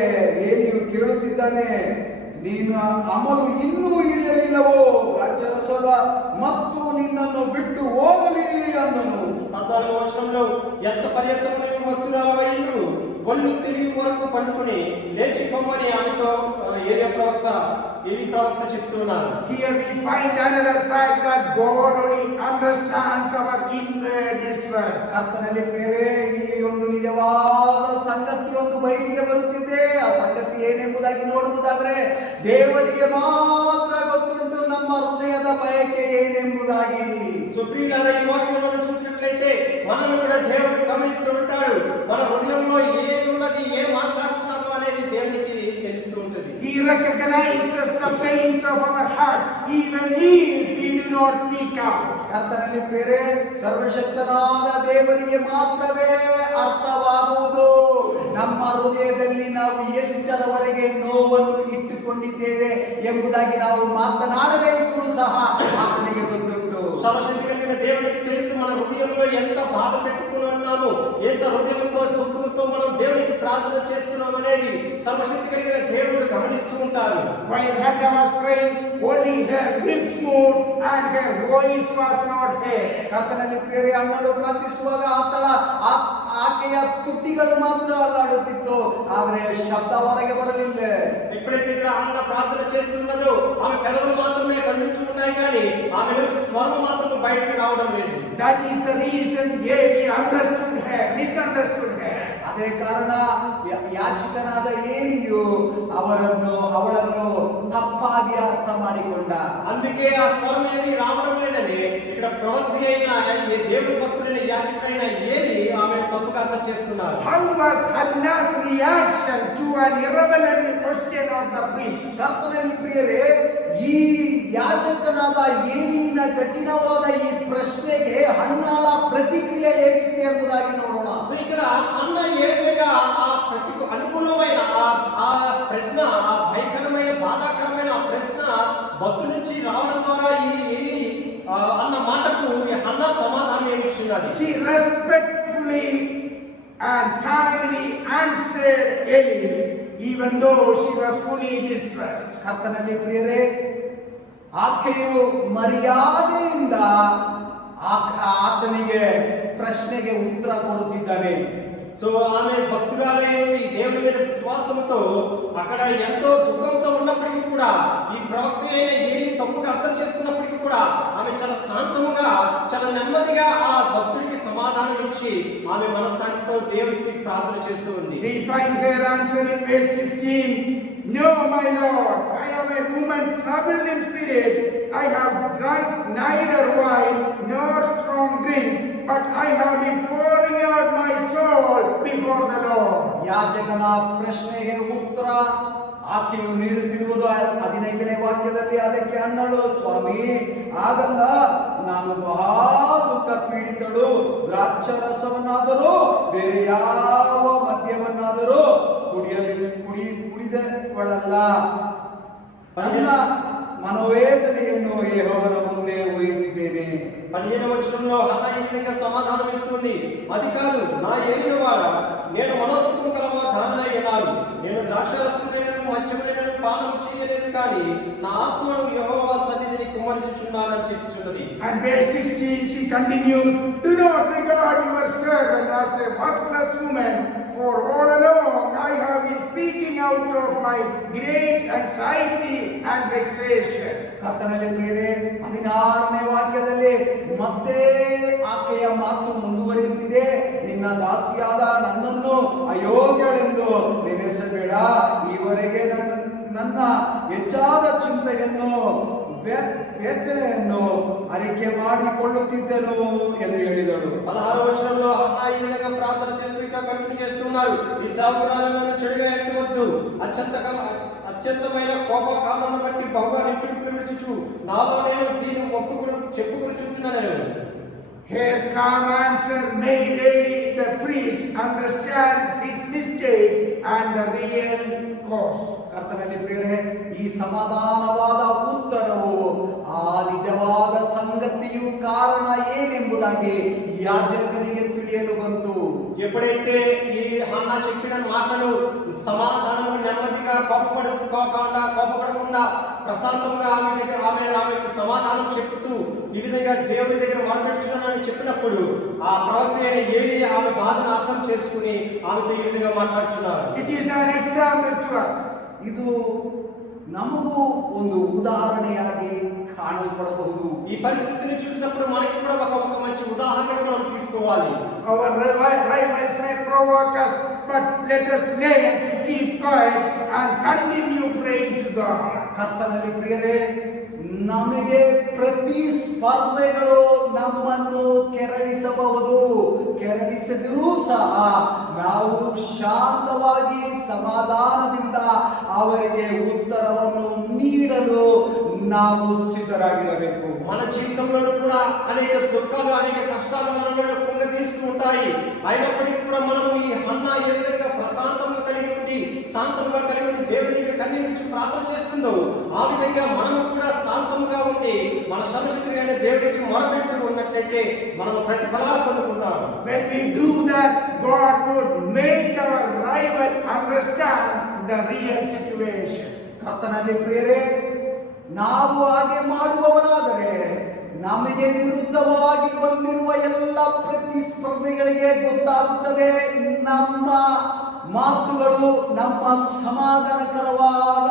ಏಲಿಯು ಕೇಳುತ್ತಿದ್ದಾನೆ. ನೀನು ಅಮಲು ಇನ್ನೂ ಇಳಿಯಲಿಲ್ಲವೋ? ದ್ರಾಕ್ಷಾರಸದ ಮತ್ತು ನಿನ್ನನ್ನು ಬಿಟ್ಟು ಹೋಗಲಿ ಅಂದನು. 14వ వచనంలో ఎంత పర్యంతము నీవు మత్తురాలవైందు, ఒళ్ళు తెలియ వరకు పండుకొని లేచి పొమ్మని ఆమెతో ఏలి ప్రవక్త చెప్తున్నాడు. Here we find another fact that God only understands our inward distress. ಕರ್ತನಲ್ಲಿ ಬೇರೆ ಇಲ್ಲಿ ಒಂದು ನಿಜವಾದ ಸಂಗತಿ ಒಂದು ಬಯಲಿಗೆ ಬರುತ್ತಿದೆ. ಆ ಸಂಗತಿ ಏನೆಂಬುದಾಗಿ ನೋಡುವುದಾದ್ರೆ ದೇವರಿಗೆ ಮಾತ್ರ ಗೊತ್ತುಂಟು ನಮ್ಮ ಹೃದಯದ ಬಯಕೆ ಏನೆಂಬುದಾಗಿ. సుప్రీలారా, ఈ వాక్యంలో చూసినట్లయితే మనల్ని కూడా దేవుడు గమనిస్తూ ఉంటాడు. మన హృదయంలో ఏమి ఉన్నది, ఏం మాట్లాడుతున్నాము అనేది దేవునికి తెలుస్తూ ఉంటుంది. He recognizes the pains of our hearts even if we do not speak out. ಕರ್ತನಲ್ಲಿ ಬೇರೆ ಸರ್ವಶಕ್ತನಾದ ದೇವರಿಗೆ ಮಾತ್ರವೇ ಅರ್ಥವಾಗುವುದು ನಮ್ಮ ಹೃದಯದಲ್ಲಿ ನಾವು ಎಷ್ಟರವರೆಗೆ ನೋವನ್ನು ಇಟ್ಟುಕೊಂಡಿದ್ದೇವೆ ಎಂಬುದಾಗಿ ನಾವು ಮಾತನಾಡದೇ ಇದ್ದರೂ ಸಹ ಆತನಿಗೆ సర్వశక్తి కలిగిన దేవునికి తెలుసు మన హృదయంలో ఎంత బాధ పెట్టుకుని ఉన్నాము, ఎంత హృదయంతో దుఃఖంతో మనం దేవునికి ప్రార్థన చేస్తున్నాం అనేది సర్వశక్తి కలిగిన దేవుడు గమనిస్తూ ఉంటారు. While Hannah was praying, only her lips moved and her voice was not heard. ಕರ್ತನಲ್ಲಿ ಪ್ರಿಯರೇ, ಹನ್ನಳು ಪ್ರಾರ್ಥಿಸುವಾಗ ಆಕೆಯ ತುಟಿಗಳು ಮಾತ್ರ ಅಲ್ಲಾಡುತ್ತಿತ್ತು, ಆದರೆ ಶಬ್ದ ಹೊರಗೆ ಬರಲಿಲ್ಲ. ఎప్పుడైతే ఇక్కడ అన్న ప్రార్థన చేస్తున్నదో ఆమె పెదవులు మాత్రమే కదులుచుకున్నాయి కానీ ఆమె నుంచి స్వరం మాత్రం బయటకు రావడం లేదు. That is the reason Eli understood her, misunderstood her. ಅದೇ ಕಾರಣ ಯಾಜಕನಾದ ಏಲಿಯು ಅವಳನ್ನು ತಪ್ಪಾಗಿ ಅರ್ಥ ಮಾಡಿಕೊಂಡ. అందుకే ఆ స్వరం ఏమీ రావడం లేదని ఇక్కడ ప్రవక్త అయిన ఈ దేవుని భక్తుడైన యాజకుడైన ఏలి ఆమెను తప్పుగా అర్థం చేసుకున్నారు. How was Hannah's reaction to an irrelevant question of the priest? ಕರ್ತನಲ್ಲಿ ಪ್ರಿಯರೇ, ಈ ಯಾಜಕನಾದ ಏಲಿನ ಕಠಿಣವಾದ ಈ ಪ್ರಶ್ನೆಗೆ ಹನ್ನಾಳ ಪ್ರತಿಕ್ರಿಯೆ ಹೇಗಿತ್ತು ಎಂಬುದಾಗಿ ನೋಡೋಣ. సో ఇక్కడ అన్న ఏ విధంగా ఆ అనుకూలమైన ఆ ప్రశ్న, ఆ భయంకరమైన బాధాకరమైన ఆ ప్రశ్న భక్తు నుంచి రావడం ద్వారా ఈ ఏలి అన్న మాటకు అన్న సమాధానం ఏమిచ్చినది. She respectfully and calmly answered Eli, even though she was fully distressed. ಕರ್ತನಲ್ಲಿ ಪ್ರಿಯರೇ, ಆಕೆಯು ಮರ್ಯಾದೆಯಿಂದ ಆತನಿಗೆ ಪ್ರಶ್ನೆಗೆ ಉತ್ತರ ಕೊಡುತ್ತಿದ್ದಾನೆ. సో ఆమె భక్తురాలైన దేవుని మీద విశ్వాసంతో అక్కడ ఎంతో దుఃఖంతో ఉన్నప్పటికీ కూడా ఈ ప్రవక్త అయిన ఏలి తప్పుగా అర్థం చేసుకున్నప్పటికీ కూడా ఆమె చాలా శాంతముగా, చాలా నెమ్మదిగా ఆ భక్తుడికి సమాధానం ఇచ్చి ఆమె మనశ్శాంతితో దేవుడికి ప్రార్థన చేస్తూ ఉంది. We find her answer in verse 16. No, my Lord, I am a woman troubled in spirit. I have drunk neither wine nor strong drink, but I have been pouring out my soul before the Lord. ಯಾಜಕನ ಪ್ರಶ್ನೆಗೆ ಉತ್ತರ ಆಕೆಯು ನೀಡುತ್ತಿರುವುದು 15ನೇ ವಾಕ್ಯದಲ್ಲಿ. ಅದಕ್ಕೆ ಅನ್ನಳು, ಸ್ವಾಮಿ, ಆಗಲ್ಲ, ನಾನು ಬಹಳ ದುಃಖ ಪೀಡಿತಳು, ದ್ರಾಕ್ಷರಸವನ್ನಾದರೂ ಬೇರೆ ಯಾವ ಮದ್ಯವನ್ನಾದರೂ ಕುಡಿದವಳಲ್ಲ. ನನ್ನ మనోవేదనను యెహోవా ముందే ఒయ్యిದ್ದೇನೆ. 15వ వచనంలో హన్నా ఈ విధంగా సమాధానం ఇస్తుంది, అది కాదు నా ఏలినవాడా, నేను మనోదుఃఖము గలవా దానినై ఉన్నాను. నేను ద్రాక్షారసమునైనను మద్యమునైనను పానము చేయలేదు, కానీ నా ఆత్మను యెహోవా సన్నిధిని కుమ్మరించుచున్నానని చెప్పుచున్నది. And verse 16 she continues, do not regard your servant as a worthless woman, for all along I have been speaking out of my great anxiety and vexation. ಕರ್ತನಲ್ಲಿ ಪ್ರಿಯರೇ, 16ನೇ ವಾಕ್ಯದಲ್ಲಿ ಮತ್ತೆ ಆಕೆಯ ಮಾತು ಮುಂದುವರಿಯುತ್ತಿದೆ. ನಿನ್ನ ದಾಸಿಯಾದ ನನ್ನನ್ನು ಅಯೋಗ್ಯಳೆಂದು ನೆನೆಸಬೇಡ. ಈವರೆಗೆ ನನ್ನ ಹೆಚ್ಚಾದ ಚಿಂತೆಯನ್ನು ವೇದನೆಯನ್ನು ಅರಿಕೆ ಮಾಡಿಕೊಳ್ಳುತ್ತಿದ್ದೆನು ಎಂದು ಹೇಳಿದಳು. 16వ వచనంలో హన్నా ఈ విధంగా ప్రార్థన చేస్తూ ఇంకా కంటిన్యూ చేస్తున్నారు, ఈ సేవకురాలను నన్ను చెడుగా ఎంచవద్దు. అత్యంతమైన కోప కామను బట్టి బహుగా నిట్టూర్పులు విడుచుచు నాలో నేను దీన్ని చెప్పుకుని చుంటున్నాను. Her calm answer made Eli the priest understand his mistake and the real cause. ಕರ್ತನಲ್ಲಿ ಪ್ರಿಯರೇ, ಈ ಸಮಾಧಾನವಾದ ಉತ್ತರವು ಆ ನಿಜವಾದ ಸಂಗತಿಯು ಕಾರಣ ಏನೆಂಬುದಾಗಿ ಯಾಜಕನಿಗೆ ತಿಳಿಯಲು ಬಂತು. ఎప్పుడైతే ఈ హన్నా చెప్పిన మాటలు సమాధానము నెమ్మదిగా కోపపడకుండా ప్రశాంతంగా ఆమెకు సమాధానం చెప్తూ ఈ విధంగా దేవుడి దగ్గర మొరపెట్టుచున్నానని చెప్పినప్పుడు ఆ ప్రవక్త అయిన ఏలి ఆమె బాధను అర్థం చేసుకుని ఆమెతో ఈ విధంగా మాట్లాడుచున్నారు. It is an example to us. ಇದು ನಮಗೂ ಒಂದು ಉದಾಹರಣೆಯಾಗಿ ಕಾಣಲ್ಪಡಬಹುದು. ఈ పరిస్థితిని చూసినప్పుడు మనకి కూడా ఒక మంచి ఉదాహరణగా మనం తీసుకోవాలి. Our rivals may provoke us, but let us learn to keep quiet and continue praying to God. ಕರ್ತನಲ್ಲಿ ಪ್ರಿಯರೇ, ನಮಗೆ ಪ್ರತಿ ಸ್ಪರ್ಧೆಗಳು ನಮ್ಮನ್ನು ಕೆರಳಿಸಬಹುದು. ಕೆರಳಿಸದಿರೂ ಸಹ ನಾವು ಶಾಂತವಾಗಿ ಸಮಾಧಾನದಿಂದ ಅವರಿಗೆ ಉತ್ತರವನ್ನು ನೀಡಲು ನಾವು ಸಿದ್ಧರಾಗಿರಬೇಕು. మన జీవితంలో కూడా అనేక దుఃఖాలు, అనేక కష్టాలు మనల్ని కుంగదీస్తూ ఉంటాయి. అయినప్పటికీ కూడా మనము ఈ హన్నా ఏ విధంగా ప్రశాంతంగా కలిగి ఉండి, శాంతంగా కలిగి ఉండి దేవుడి దగ్గర కన్నీరించి ప్రార్థన చేస్తుందో ఆ విధంగా మనము కూడా శాంతంగా ఉండి మన సర్వశక్తుడైన దేవుడికి మొరపెడుతూ ఉన్నట్లయితే మనం ప్రతిఫలాలు పొందుకుంటాం. When we do that, God would make our rival understand the real situation. ಕರ್ತನಲ್ಲಿ ಪ್ರಿಯರೇ, ನಾವು ಹಾಗೆ ಮಾಡುವವರಾದರೆ ನಮಗೆ ವಿರುದ್ಧವಾಗಿ ಬಂದಿರುವ ಎಲ್ಲ ಪ್ರತಿಸ್ಪರ್ಧಿಗಳಿಗೆ ಗೊತ್ತಾಗುತ್ತದೆ ನಮ್ಮ ಮಾತುಗಳು ನಮ್ಮ సమాధానకరವಾದ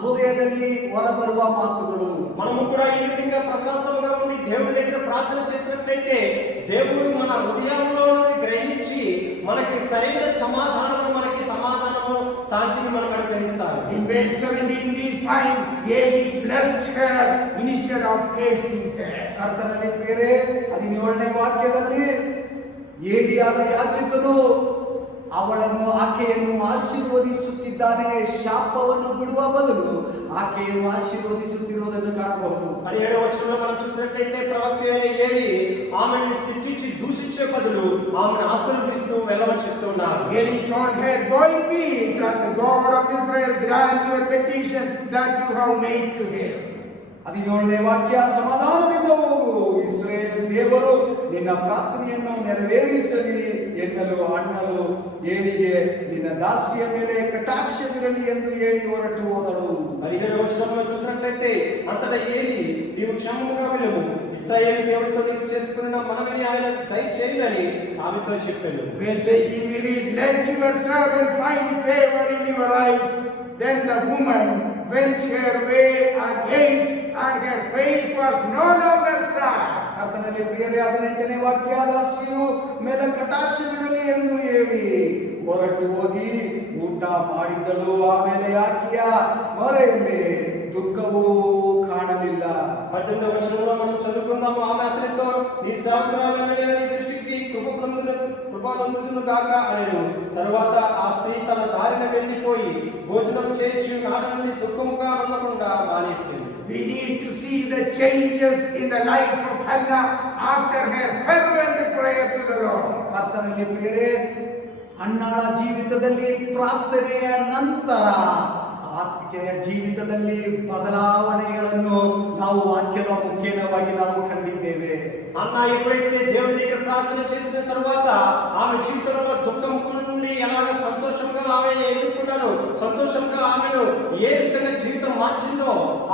హృదయದಲ್ಲಿ ಹೊರಬರುವ మాటలు. మనము కూడా ఈ విధంగా ప్రశాంతంగా ఉండి దేవుడి దగ్గర ప్రార్థన చేసినట్లయితే దేవుడు మన హృదయంలోని గ్రహించి మనకి సరైన సమాధానము శాంతిని మనకు అనుగ్రహిస్తారు. In verse 17 we find Eli blessed her instead of cursing her. ಕರ್ತನಲ್ಲಿ ಪ್ರಿಯರೇ, 17ನೇ ವಾಕ್ಯದಲ್ಲಿ ಏಲಿಯಾದ ಯಾಜಕನು ಆಕೆಯನ್ನು ಆಶೀರ್ವದಿಸುತ್ತಿದ್ದಾನೆ. ಶಾಪವನ್ನು ಬಿಡುವ ಬದಲು ಆಕೆಯನ್ನು ಆಶೀರ್ವದಿಸುತ್ತಿರುವುದನ್ನು ಕಾಣಬಹುದು. 17వ వచనంలో మనం చూసినట్లయితే ప్రవక్త అయిన ఏలి ఆమెను తిట్టించి దూషించే బదులు ఆమెను ఆశీర్వదిస్తూ వెళ్ళమని చెప్తున్నారు. Eli told her, go in peace, and the God of Israel grant your petition that you have made to him. 17ನೇ ವಾಕ್ಯ, ಸಮಾಧಾನದಿಂದ ಹೋಗು, ಇಸ್ರಾಯೇಲ್ ದೇವರು ನಿನ್ನ ಪ್ರಾರ್ಥನೆಯನ್ನು ನೆರವೇರಿಸಲಿ ಎನ್ನಲು ಅಣ್ಣಲು ಏಳಿಗೆ ನಿನ್ನ ದಾಸಿಯ ಮೇಲೆ ಕಟಾಕ್ಷವಿರಲಿ ಎಂದು ಹೇಳಿ ಹೊರಟು ಹೋದಳು. 17వ వచనంలో చూసినట్లయితే అంతటా ఏలి నీవు క్షేమముగా వెళ్ళము, ఇశ్రాయేలు దేవుడితో నీవు చేసుకున్న మనవిని ఆయన దయచేయునని ఆమెతో చెప్పాడు. Verse 18 we read, let your servant find favor in your eyes. Then the woman went her way again, and her face was no longer sad. ಕರ್ತನಲ್ಲಿ ಪ್ರಿಯರೇ, 18ನೇ ವಾಕ್ಯ, ದಾಸಿಯು ಮೇಲೆ ಕಟಾಕ್ಷವಿರಲಿ ಎಂದು ಹೇಳಿ ಹೊರಟು ಹೋಗಿ ಊಟ ಮಾಡಿದಳು. ಆಮೇಲೆ ಆಕೆಯ ಮೊರೆಯಲ್ಲಿ ದುಃಖವೂ ಕಾಣಲಿಲ್ಲ. 18వ వచనంలో మనం చదువుకుందాము, ఆమె అతనితో నీ సేవకురాలైన నేను నీ దృష్టికి కృప పొందుదును గాక అనెను. తరువాత ఆ స్త్రీ తన దారిన వెళ్ళిపోయి భోజనం చేయించు నాటి నుండి దుఃఖముగా ఉండకుండా మానేసింది. We need to see the changes in the life of Hannah after her fervent prayer to the Lord. ಕರ್ತನಲ್ಲಿ ಪ್ರಿಯರೇ, ಅಣ್ಣಳ ಜೀವಿತದಲ್ಲಿ ಪ್ರಾರ್ಥನೆಯ ನಂತರ ಆತ್ಮಿಕೆಯ ಜೀವಿತದಲ್ಲಿ ಬದಲಾವಣೆಗಳನ್ನು ನಾವು ವಾಕ್ಯದ ಮುಖೇನವಾಗಿ ನಾವು ಕಂಡಿದ್ದೇವೆ. అన్న ఎప్పుడైతే దేవుడి దగ్గర ప్రార్థన చేసిన తర్వాత ఆమె జీవితంలో దుఃఖం నుండి ఎలాగ సంతోషంగా ఆమె ఎదుర్కొన్నారో, సంతోషంగా ఆమెను ఏ విధంగా జీవితం మార్చిందో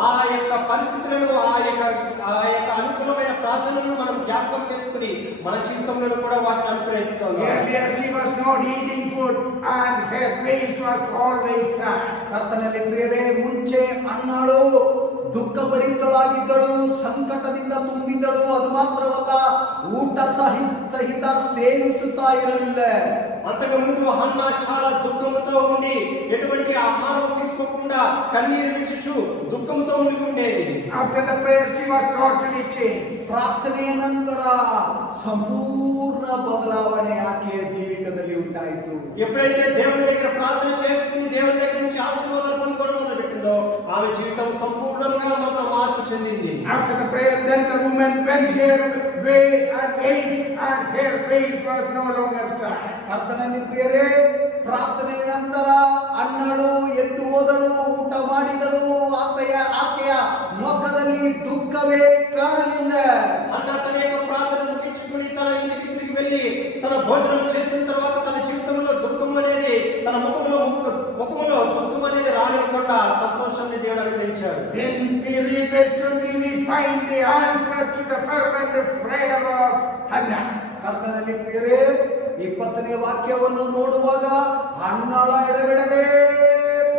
ఆ యొక్క పరిస్థితులను ఆ యొక్క అనుకూలమైన ప్రార్థనలను మనం జ్ఞాపకం చేసుకుని మన జీవితంలో కూడా వాటిని అనుగ్రహిస్తాం. Earlier she was not eating food and her face was always sad. ಕರ್ತನಲ್ಲಿ ಪ್ರಿಯರೇ, ಮುಂಚೆ ಅಣ್ಣಳು ದುಃಖಭರಿತಳಾಗಿದ್ದಳು, ಸಂಕಟದಿಂದ ತುಂಬಿದ್ದಳು. ಅದು ಮಾತ್ರವಲ್ಲ, ಊಟ ಸಹಿತ ಸೇವಿಸುತ್ತಾ ಇರಲಿಲ್ಲ. అంతకు ముందు హన్నా చాలా దుఃఖముతో ఉండి ఎటువంటి ఆహారం తీసుకోకుండా కన్నీరు విడిచుచు దుఃఖముతో ఉండి ఉండేది. After the prayer she was totally changed. ಪ್ರಾರ್ಥನೆಯ ನಂತರ ಸಂಪೂರ್ಣ ಬದಲಾವಣೆ ಆಕೆಯ ಜೀವಿತದಲ್ಲಿ ಉಂಟಾಯಿತು. ఎప్పుడైతే దేవుడి దగ్గర ప్రార్థన చేసుకుని దేవుడి దగ్గర నుంచి ఆశీర్వాదాలు పొందుకోవడం మొదలుపెట్టిందో ఆమె జీవితం సంపూర్ణంగా మాత్రం మార్పు చెందింది. After the prayer then the woman went her way and ate, and her face was no longer sad. ಕರ್ತನಲ್ಲಿ ಪ್ರಿಯರೇ, ಪ್ರಾರ್ಥನೆಯ ನಂತರ ಅಣ್ಣಳು ಎದ್ದು ಹೋದಳು, ಊಟ ಮಾಡಿದಳು. ಆಕೆಯ ಮುಖದಲ್ಲಿ ದುಃಖವೇ ಕಾಣಲಿಲ್ಲ. అన్న తన యొక్క ప్రార్థనను ముగించుకుని తన ఇంటికి తిరిగి వెళ్ళి తన భోజనం చేసిన తర్వాత తన జీవితంలో దుఃఖం అనేది తన ముఖములో దుఃఖం అనేది రానివ్వకుండా సంతోషాన్ని దేవుడు అనుగ్రహించాడు. In the verse 20 we find the answer to the fervent prayer of Hannah. ಕರ್ತನಲ್ಲಿ ಪ್ರಿಯರೇ, 20ನೇ ವಾಕ್ಯವನ್ನು ನೋಡುವಾಗ ಅಣ್ಣಳ ಎಡಬಿಡದೆ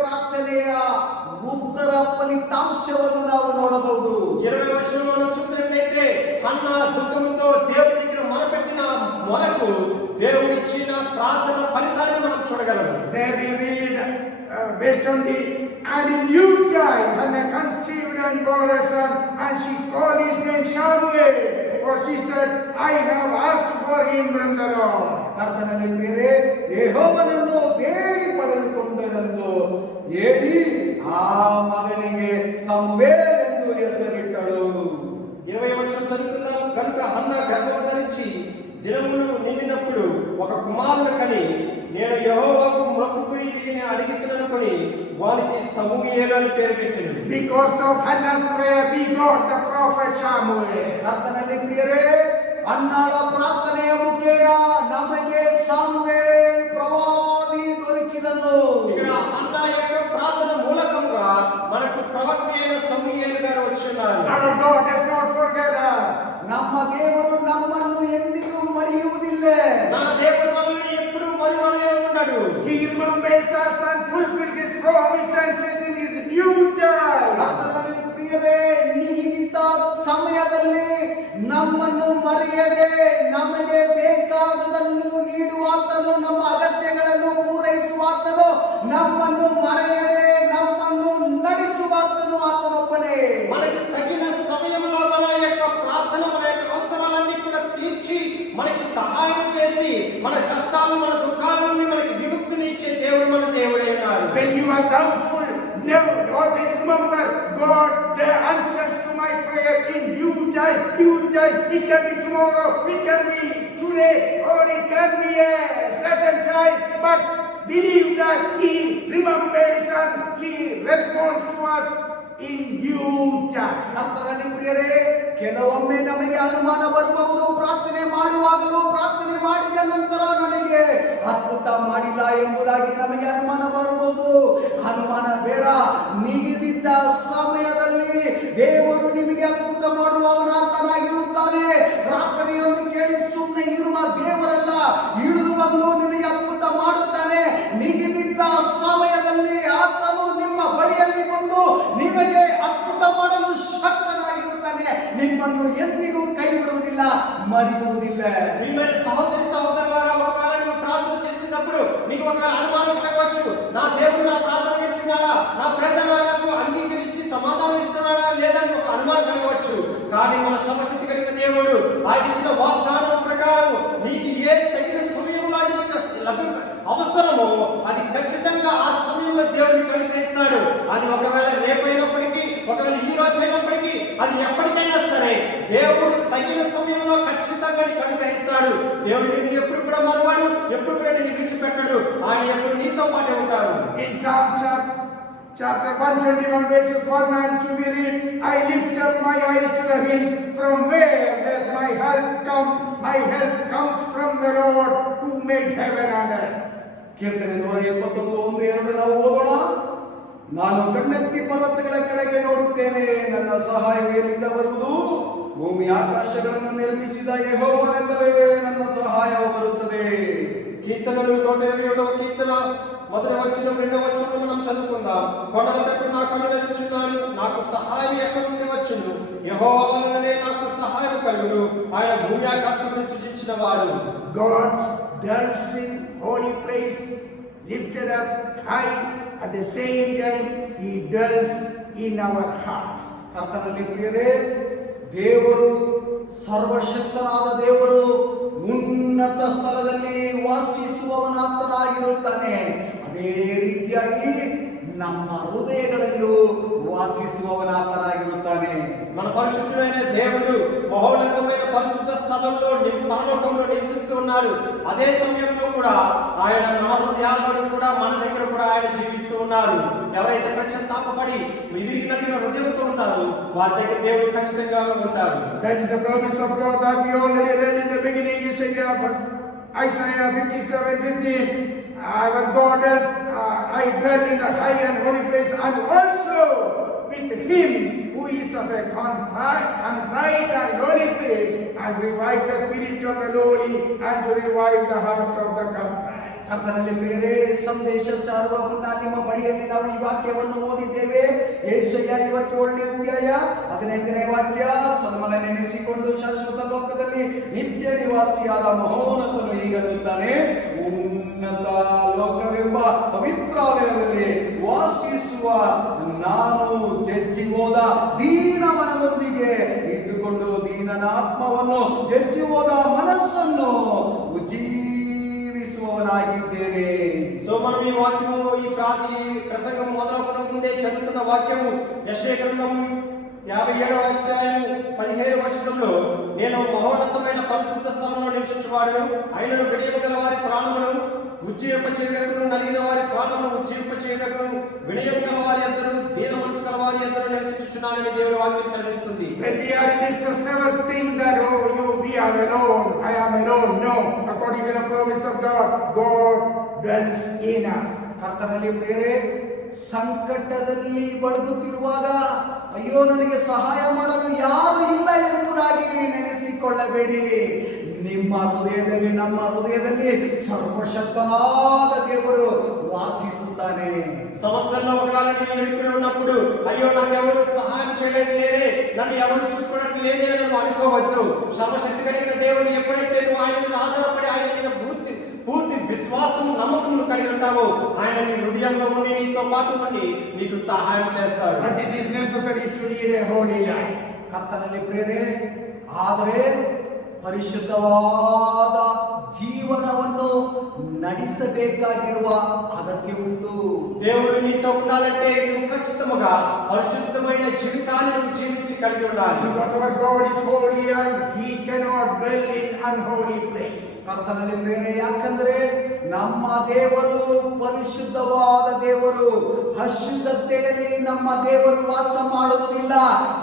ಪ್ರಾರ್ಥನೆಯ ಉತ್ತರ ಫಲಿತಾಂಶವನ್ನು ನಾವು ನೋಡಬಹುದು. 20వ వచనంలో మనం చూసినట్లయితే హన్నా దుఃఖముతో దేవుడి దగ్గర మొరపెట్టిన మొరకు దేవుడిచ్చిన ప్రార్థన ఫలితాన్ని మనం చూడగలము. There we read verse 20, and in due time Hannah conceived and bore a son, and she called his name Samuel, for she said, I have asked for him from the Lord. ಕರ್ತನಲ್ಲಿ ಪ್ರಿಯರೇ, ಯೆಹೋವನನ್ನು ಬೇಡಿ ಪಡೆದುಕೊಂಡರೆಂದು ಹೇಳಿ ಆ ಮಗನಿಗೆ ಸಮುವೇಲ್ ಎಂದು ಹೆಸರಿಟ್ಟಳು. 20వ వచనం చదువుకుందాం. కనుక హన్నా గర్భము ధరించి దినములు నిండినప్పుడు ఒక కుమారుని కని, నేను యెహోవాకు మొక్కుకుని వీరిని అడిగితుననుకొని వానికి సమూయేలు అని పేరు పెట్టెను. Because of Hannah's prayer, we got the prophet Samuel. ಕರ್ತನಲ್ಲಿ ಪ್ರಿಯರೇ, ಅನ್ನಾಳ ಪ್ರಾರ್ಥನೆಯ ಮುಖೇನ ನಮಗೆ ಸಾಮುವೇಲ್ ಪ್ರವಾದಿ ದೊರಕಿದನು. ఇక్కడ హన్నా యొక్క ప్రార్థన మూలకముగా మనకు ప్రవక్త అయిన సమూయేలు గారు వచ్చున్నారు. Our God does not forget us. ನಮ್ಮ ದೇವರು ನಮ್ಮನ್ನು ಎಂದಿಗೂ ಮರೆಯುವುದಿಲ್ಲ. మన దేవుడు మనల్ని ఎప్పుడూ మరువనే ఉన్నాడు. He remembers us and fulfills his promises in his due time. ಕರ್ತನಲ್ಲಿ ಪ್ರಿಯರೇ, ನಿಗದಿತ ಸಮಯದಲ್ಲಿ ನಮ್ಮನ್ನು ಮರೆಯದೆ ನಮಗೆ ಬೇಕಾದದನ್ನು ನೀಡುವಾತನು, ನಮ್ಮ ಅಗತ್ಯಗಳನ್ನು ಪೂರೈಸುವಾತನು, ನಮ್ಮನ್ನು ಮರೆಯದೆ ನಮ್ಮನ್ನು ನಡೆಸುವಾತನು ಆತನೊಬ್ಬನೇ. మనకి తగిన సమయంలో మన యొక్క ప్రార్థన, మన యొక్క అవసరాలన్నీ కూడా తీర్చి మనకి సహాయం చేసి మన కష్టాలను, మన దుఃఖాల నుండి మనకి విముక్తిని ఇచ్చే దేవుడు మన దేవుడే ఉన్నారు. When you are doubtful, always remember God answers to my prayer in due time. Due time. It can be tomorrow, it can be today, or it can be a certain time. But believe that He remembers and He responds to us in due time. ಕರ್ತನಲ್ಲಿ ಪ್ರಿಯರೇ, ಕೆಲವೊಮ್ಮೆ ನಮಗೆ ಅನುಮಾನ ಬರಬಹುದು. ಪ್ರಾರ್ಥನೆ ಮಾಡುವಾಗಲೂ ಪ್ರಾರ್ಥನೆ ಮಾಡಿದ ನಂತರ ನನಗೆ ಅದ್ಭುತ ಮಾಡಿಲ್ಲ ಎಂಬುದಾಗಿ ನಮಗೆ ಅನುಮಾನ ಬರಬಹುದು. ಅನುಮಾನ ಬೇಡ. ನಿಗದಿತ ಸಮಯದಲ್ಲಿ ದೇವರು ನಿಮಗೆ ಅದ್ಭುತ ಮಾಡುವವನಾಗಿರುತ್ತಾನೆ. ಪ್ರಾರ್ಥನೆಯನ್ನು ಕೇಳಿ ಸುಮ್ಮನೆ ಇರುವ ದೇವರಲ್ಲ, ಇಳಿದು ಬಂದು ನಿಮಗೆ ಅದ್ಭುತ ಮಾಡುತ್ತಾನೆ. ನಿಗದಿತ ಸಮಯದಲ್ಲಿ ಆತನು ನಿಮ್ಮ ಬಳಿಯಲ್ಲಿ ಬಂದು ನಿಮಗೆ ಅದ್ಭುತ ಮಾಡಲು ಶಕ್ತನಾಗಿರುತ್ತಾನೆ. ನಿಮ್ಮನ್ನು ಎಂದಿಗೂ ಕೈ ಬಿಡುವುದಿಲ್ಲ, ಮರೆಯುವುದಿಲ್ಲ. ప్రియమైన సహోదరి సహోదరులారా, ఒకవేళ నీవు ప్రార్థన చేసినప్పుడు నీకు ఒక అనుమానం కలగవచ్చు. నా దేవుడు నా ప్రార్థన వింటున్నాడా, నా ప్రార్థనకు అంగీకరించి సమాధానం ఇస్తున్నాడా లేదని ఒక అనుమానం కలగవచ్చు. కానీ మన సర్వశక్తి కలిగిన దేవుడు ఆయన ఇచ్చిన వాగ్దానం ప్రకారం నీకు ఏ తగిన సమయంలో అది నీకు అవసరమో అది ఖచ్చితంగా ఆ సమయంలో దేవుడిని కనికరిస్తాడు. అది ఒకవేళ రేపైనప్పటికీ, ఒకవేళ ఈ రోజు అయినప్పటికీ, అది ఎప్పటికైనా సరే దేవుడు తగిన సమయంలో ఖచ్చితంగా కనికరిస్తాడు. దేవుడు నిన్ను ఎప్పుడు కూడా మరువాడు, ఎప్పుడు కూడా నిన్ను విడిచిపెట్టడు. ఆయన ఎప్పుడు నీతో పాటే ఉంటాడు. In Psalm chapter 121 verses 1 and 2 we read, I lift up my eyes to the hills, from where does my help come? My help comes from the Lord who made heaven and earth. ಕೀರ್ತನೆ 121:1-2 ನಾವು ಓದೋಣ. ನಾನು ಕಣ್ಣೆತ್ತಿ ಪರ್ವತಗಳ ಕಡೆಗೆ ನೋಡುತ್ತೇನೆ, ನನ್ನ ಸಹಾಯವು ಎಲ್ಲಿಂದ ಬರುವುದು? ಭೂಮಿ ಆಕಾಶಗಳನ್ನು ನಿರ್ಮಿಸಿದ ಯೆಹೋವನಿಂದಲೇ ನನ್ನ ಸಹಾಯವು ಬರುತ್ತದೆ. కీర్తనలు 121వ కీర్తన మొదటి వచనం, రెండవ వచనం మనం చదువుకుందాం. కొండల తట్టు నా కన్నులెత్తుచున్నాను, నాకు సహాయం ఎక్కడి నుండి వచ్చును? యెహోవా వలననే నాకు సహాయం కలుగును. ఆయన భూమి ఆకాశములను సృజించిన వాడు. God's dwells in holy place, lifted up high. At the same time, He dwells in our heart. ಕರ್ತನಲ್ಲಿ ಪ್ರಿಯರೇ, ದೇವರು ಸರ್ವಶಕ್ತನಾದ ದೇವರು ಉನ್ನತ ಸ್ಥಳದಲ್ಲಿ ವಾಸಿಸುವವನಾಗಿರುತ್ತಾನೆ. ಅದೇ ರೀತಿಯಾಗಿ ನಮ್ಮ ಹೃದಯಗಳಲ್ಲೂ ವಾಸಿಸುವವನಾಗಿರುತ್ತಾನೆ. మన పరిశుద్ధుడైన దేవుడు మహోన్నతమైన పరిశుద్ధ స్థలంలో పరలోకంలో నివసిస్తూ ఉన్నారు. అదే సమయంలో కూడా ఆయన మన హృదయాల్లో కూడా, మన దగ్గర కూడా ఆయన జీవిస్తూ ఉన్నారు. ఎవరైతే పశ్చాత్తాపపడి విరిగి నలిగిన హృదయంతో ఉంటారో వారి దగ్గర దేవుడు ఖచ్చితంగా ఉంటారు. That is the promise of God that we already read in the beginning. Isaiah 57:15. Our God is, I dwell in the high and holy place, and also with him who is of a contrite and lowly spirit, and revive the spirit of the lowly, and to revive the heart of the contrite. ಕರ್ತನಲ್ಲಿ ಪ್ರಿಯರೇ, ಸಂದೇಶ ಸಾರುವ ಮುನ್ನ ನಿಮ್ಮ ಬಳಿಯಲ್ಲಿ ನಾವು ಈ ವಾಕ್ಯವನ್ನು ಓದಿದ್ದೇವೆ. ಯೆಶಾಯ 57:15 ವಾಕ್ಯ, ಸದಮಲ ನೆನೆಸಿಕೊಂಡು ಶಾಶ್ವತ ಲೋಕದಲ್ಲಿ ನಿತ್ಯ ನಿವಾಸಿಯಾದ ಮಹೋನ್ನತನು ಹೀಗನ್ನುತ್ತಾನೆ, ಉನ್ನತ ಲೋಕವೆಂಬ ಪವಿತ್ರಾಲಯದಲ್ಲಿ ವಾಸಿಸುವ ನಾನು ಜಜ್ಜಿ ಹೋದ ದೀನ ಮನದೊಂದಿಗೆ ಇದ್ದುಕೊಂಡು ದೀನನ ಆತ್ಮವನ್ನು, ಜಜ್ಜಿ ಹೋದ ಮನಸ್ಸನ್ನು ಉಜ್ಜೀವಿಸುವವನಾಗಿದ್ದೇನೆ. సో మనం ఈ వాక్యము, ఈ ప్రసంగం మొదలవకుండా ముందే చదువుతున్న వాక్యము యెషయా గ్రంథం 57వ అధ్యాయం 17వ వచనంలో, నేను మహోన్నతమైన పరిశుద్ధ స్థలంలో నివసించువాడును, ఆయనను విడియగల వారి ప్రాణమును ఉజ్జీవింపచేయుటకును నలిగిన వారి ప్రాణమును ఉజ్జీవింపచేయుటకును వినయము గల వారి అందరూ దీన మనసు గల వారి అందరూ నివసించుచున్నారని దేవుని వాక్యం సెలవిస్తుంది. When we are in distress, never think that, we are alone, I am alone. No, according to the promise of God, God dwells in us. ಕರ್ತನಲ್ಲಿ ಬೇರೆ ಸಂಕಟದಲ್ಲಿ ಬಳಲುತ್ತಿರುವಾಗ ಅಯ್ಯೋ ನನಗೆ ಸಹಾಯ ಮಾಡಲು ಯಾರು ಇಲ್ಲ ಎಂಬುದಾಗಿ ನೆನೆಸಿಕೊಳ್ಳಬೇಡಿ. ನಿಮ್ಮ ಹೃದಯದಲ್ಲಿ, ನಮ್ಮ ಹೃದಯದಲ್ಲಿ ಸರ್ವಶಕ್ತನಾದ ದೇವರು వాసిస్తానే. సమస్యల్లో ఒకవేళ నేను ఇరుక్కుని ఉన్నప్పుడు అయ్యో నాకు ఎవరు సహాయం చేయడం లేదే, నన్ను ఎవరు చూసుకోవడం లేదే అని నువ్వు అనుకోవద్దు. సర్వశక్తి కలిగిన దేవుడు ఎప్పుడైతే నువ్వు ఆయన మీద ఆధారపడి ఆయన మీద పూర్తి విశ్వాసం నమ్మకమును కలిగి ఉంటావో ఆయన నీ హృదయంలో ఉండి నీతో పాటు ఉండి నీకు సహాయం చేస్తారు. But it is necessary to lead a holy life. ಕರ್ತನಲ್ಲಿ ಪ್ರೇರೆ, ಆದರೆ ಪರಿಶುದ್ಧವಾದ ಜೀವನವನ್ನು ನಡೆಸಬೇಕಾಗಿರುವ ಅಗತ್ಯ ಉಂಟು. దేవుడు నీతో ఉండాలంటే నువ్వు ఖచ్చితంగా పరిశుద్ధమైన జీవితాన్ని నువ్వు జీవించి కలిగి ఉండాలి. Because our God is holy and He cannot dwell in unholy place. ಕರ್ತನಲ್ಲಿ ಪ್ರೇರೆ, ಯಾಕಂದ್ರೆ ನಮ್ಮ ದೇವರು ಪರಿಶುದ್ಧವಾದ ದೇವರು. ಅಶುದ್ಧತೆಯಲ್ಲಿ ನಮ್ಮ ದೇವರು ವಾಸ ಮಾಡುವುದಿಲ್ಲ.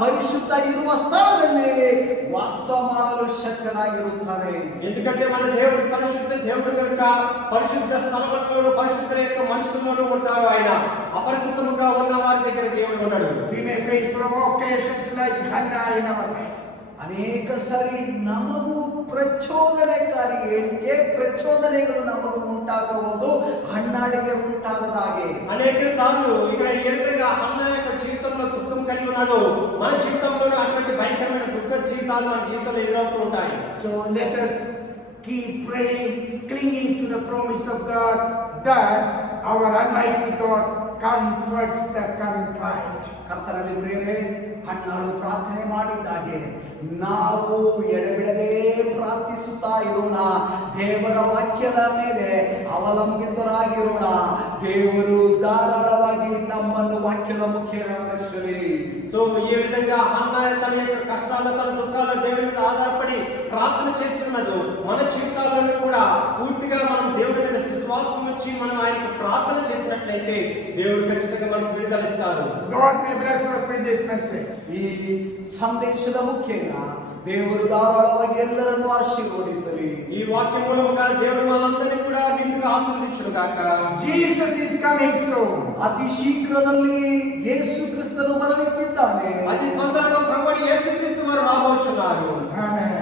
ಪರಿಶುದ್ಧ ಇರುವ ಸ್ಥಳದಲ್ಲಿ ವಾಸ ಮಾಡಲು ಶಕ್ತನಾಗಿರುತ್ತಾನೆ. ఎందుకంటే మన దేవుడు పరిశుద్ధ దేవుడు కనుక పరిశుద్ధ స్థలములోను పరిశుద్ధ యొక్క మనుషుల్లోనూ ఉంటారు ఆయన. అపరిశుద్ధముగా ఉన్న వారి దగ్గర దేవుడు ఉన్నాడు. We may face provocations like Hannah in our life. ಅನೇಕ ಸಾರಿ ನಮಗೂ ಪ್ರಚೋದನೆಕಾರಿ ಹೇಳಿಕೆ, ಪ್ರಚೋದನೆಗಳು ನಮಗೂ ಉಂಟಾಗಬಹುದು, ಹಣ್ಣಾಳಿಗೆ ಉಂಟಾಗದ ಹಾಗೆ. అనేక సార్లు ఇక్కడ ఏ విధంగా హన్న యొక్క జీవితంలో దుఃఖం కలిగి ఉన్నదో మన జీవితంలోనూ అటువంటి భయంకరమైన దుఃఖ జీవితాలు మన జీవితంలో ఎదురవుతూ ఉంటాయి. So let us keep praying, clinging to the promise of God that our Almighty God comforts the contrite. ಕರ್ತನಲ್ಲಿ ಪ್ರೇರೆ, ಹಣ್ಣಾಳು ಪ್ರಾರ್ಥನೆ ಮಾಡಿದ್ದಾಗೆ ನಾವು ಎಡೆಬಿಡದೆ ಪ್ರಾರ್ಥಿಸುತ್ತಾ ಇರೋಣ. ದೇವರ ವಾಕ್ಯದ ಮೇಲೆ ಅವಲಂಬಿತರಾಗಿರೋಣ. ದೇವರು ಧಾರಾಳವಾಗಿ ನಮ್ಮನ್ನು ವಾಕ್ಯದ ಮುಖೇನ ನಡೆಸಲಿ. సో ఈ విధంగా హన్న తన యొక్క కష్టాలు తన దుఃఖాలు దేవుని మీద ఆధారపడి ప్రార్థన చేస్తున్నదో మన జీవితాలను కూడా పూర్తిగా మనం దేవుడి మీద విశ్వాసం ఉంచి మనం ఆయనకు ప్రార్థన చేసినట్లయితే దేవుడు ఖచ్చితంగా మనకు విడుదలిస్తారు. God may bless us with this message. ಈ ಸಂದೇಶದ ಮುಖೇನ ದೇವರು ಧಾರಾಳವಾಗಿ ಎಲ್ಲರನ್ನು ಆಶೀರ್ವದಿಸಲಿ. ఈ వాక్యం మూలముగా దేవుడు మనందరినీ కూడా నిండుగా ఆశీర్వదించును గాక. Jesus is coming soon. ಅತಿ ಶೀಘ್ರದಲ್ಲಿ ಯೇಸು ಕ್ರಿಸ್ತನು ಬರಲಿಕ್ಕಿದ್ದಾನೆ. అతి తొందరగా ప్రభువు యేసుక్రీస్తు వారు రాబోచున్నారు. Amen.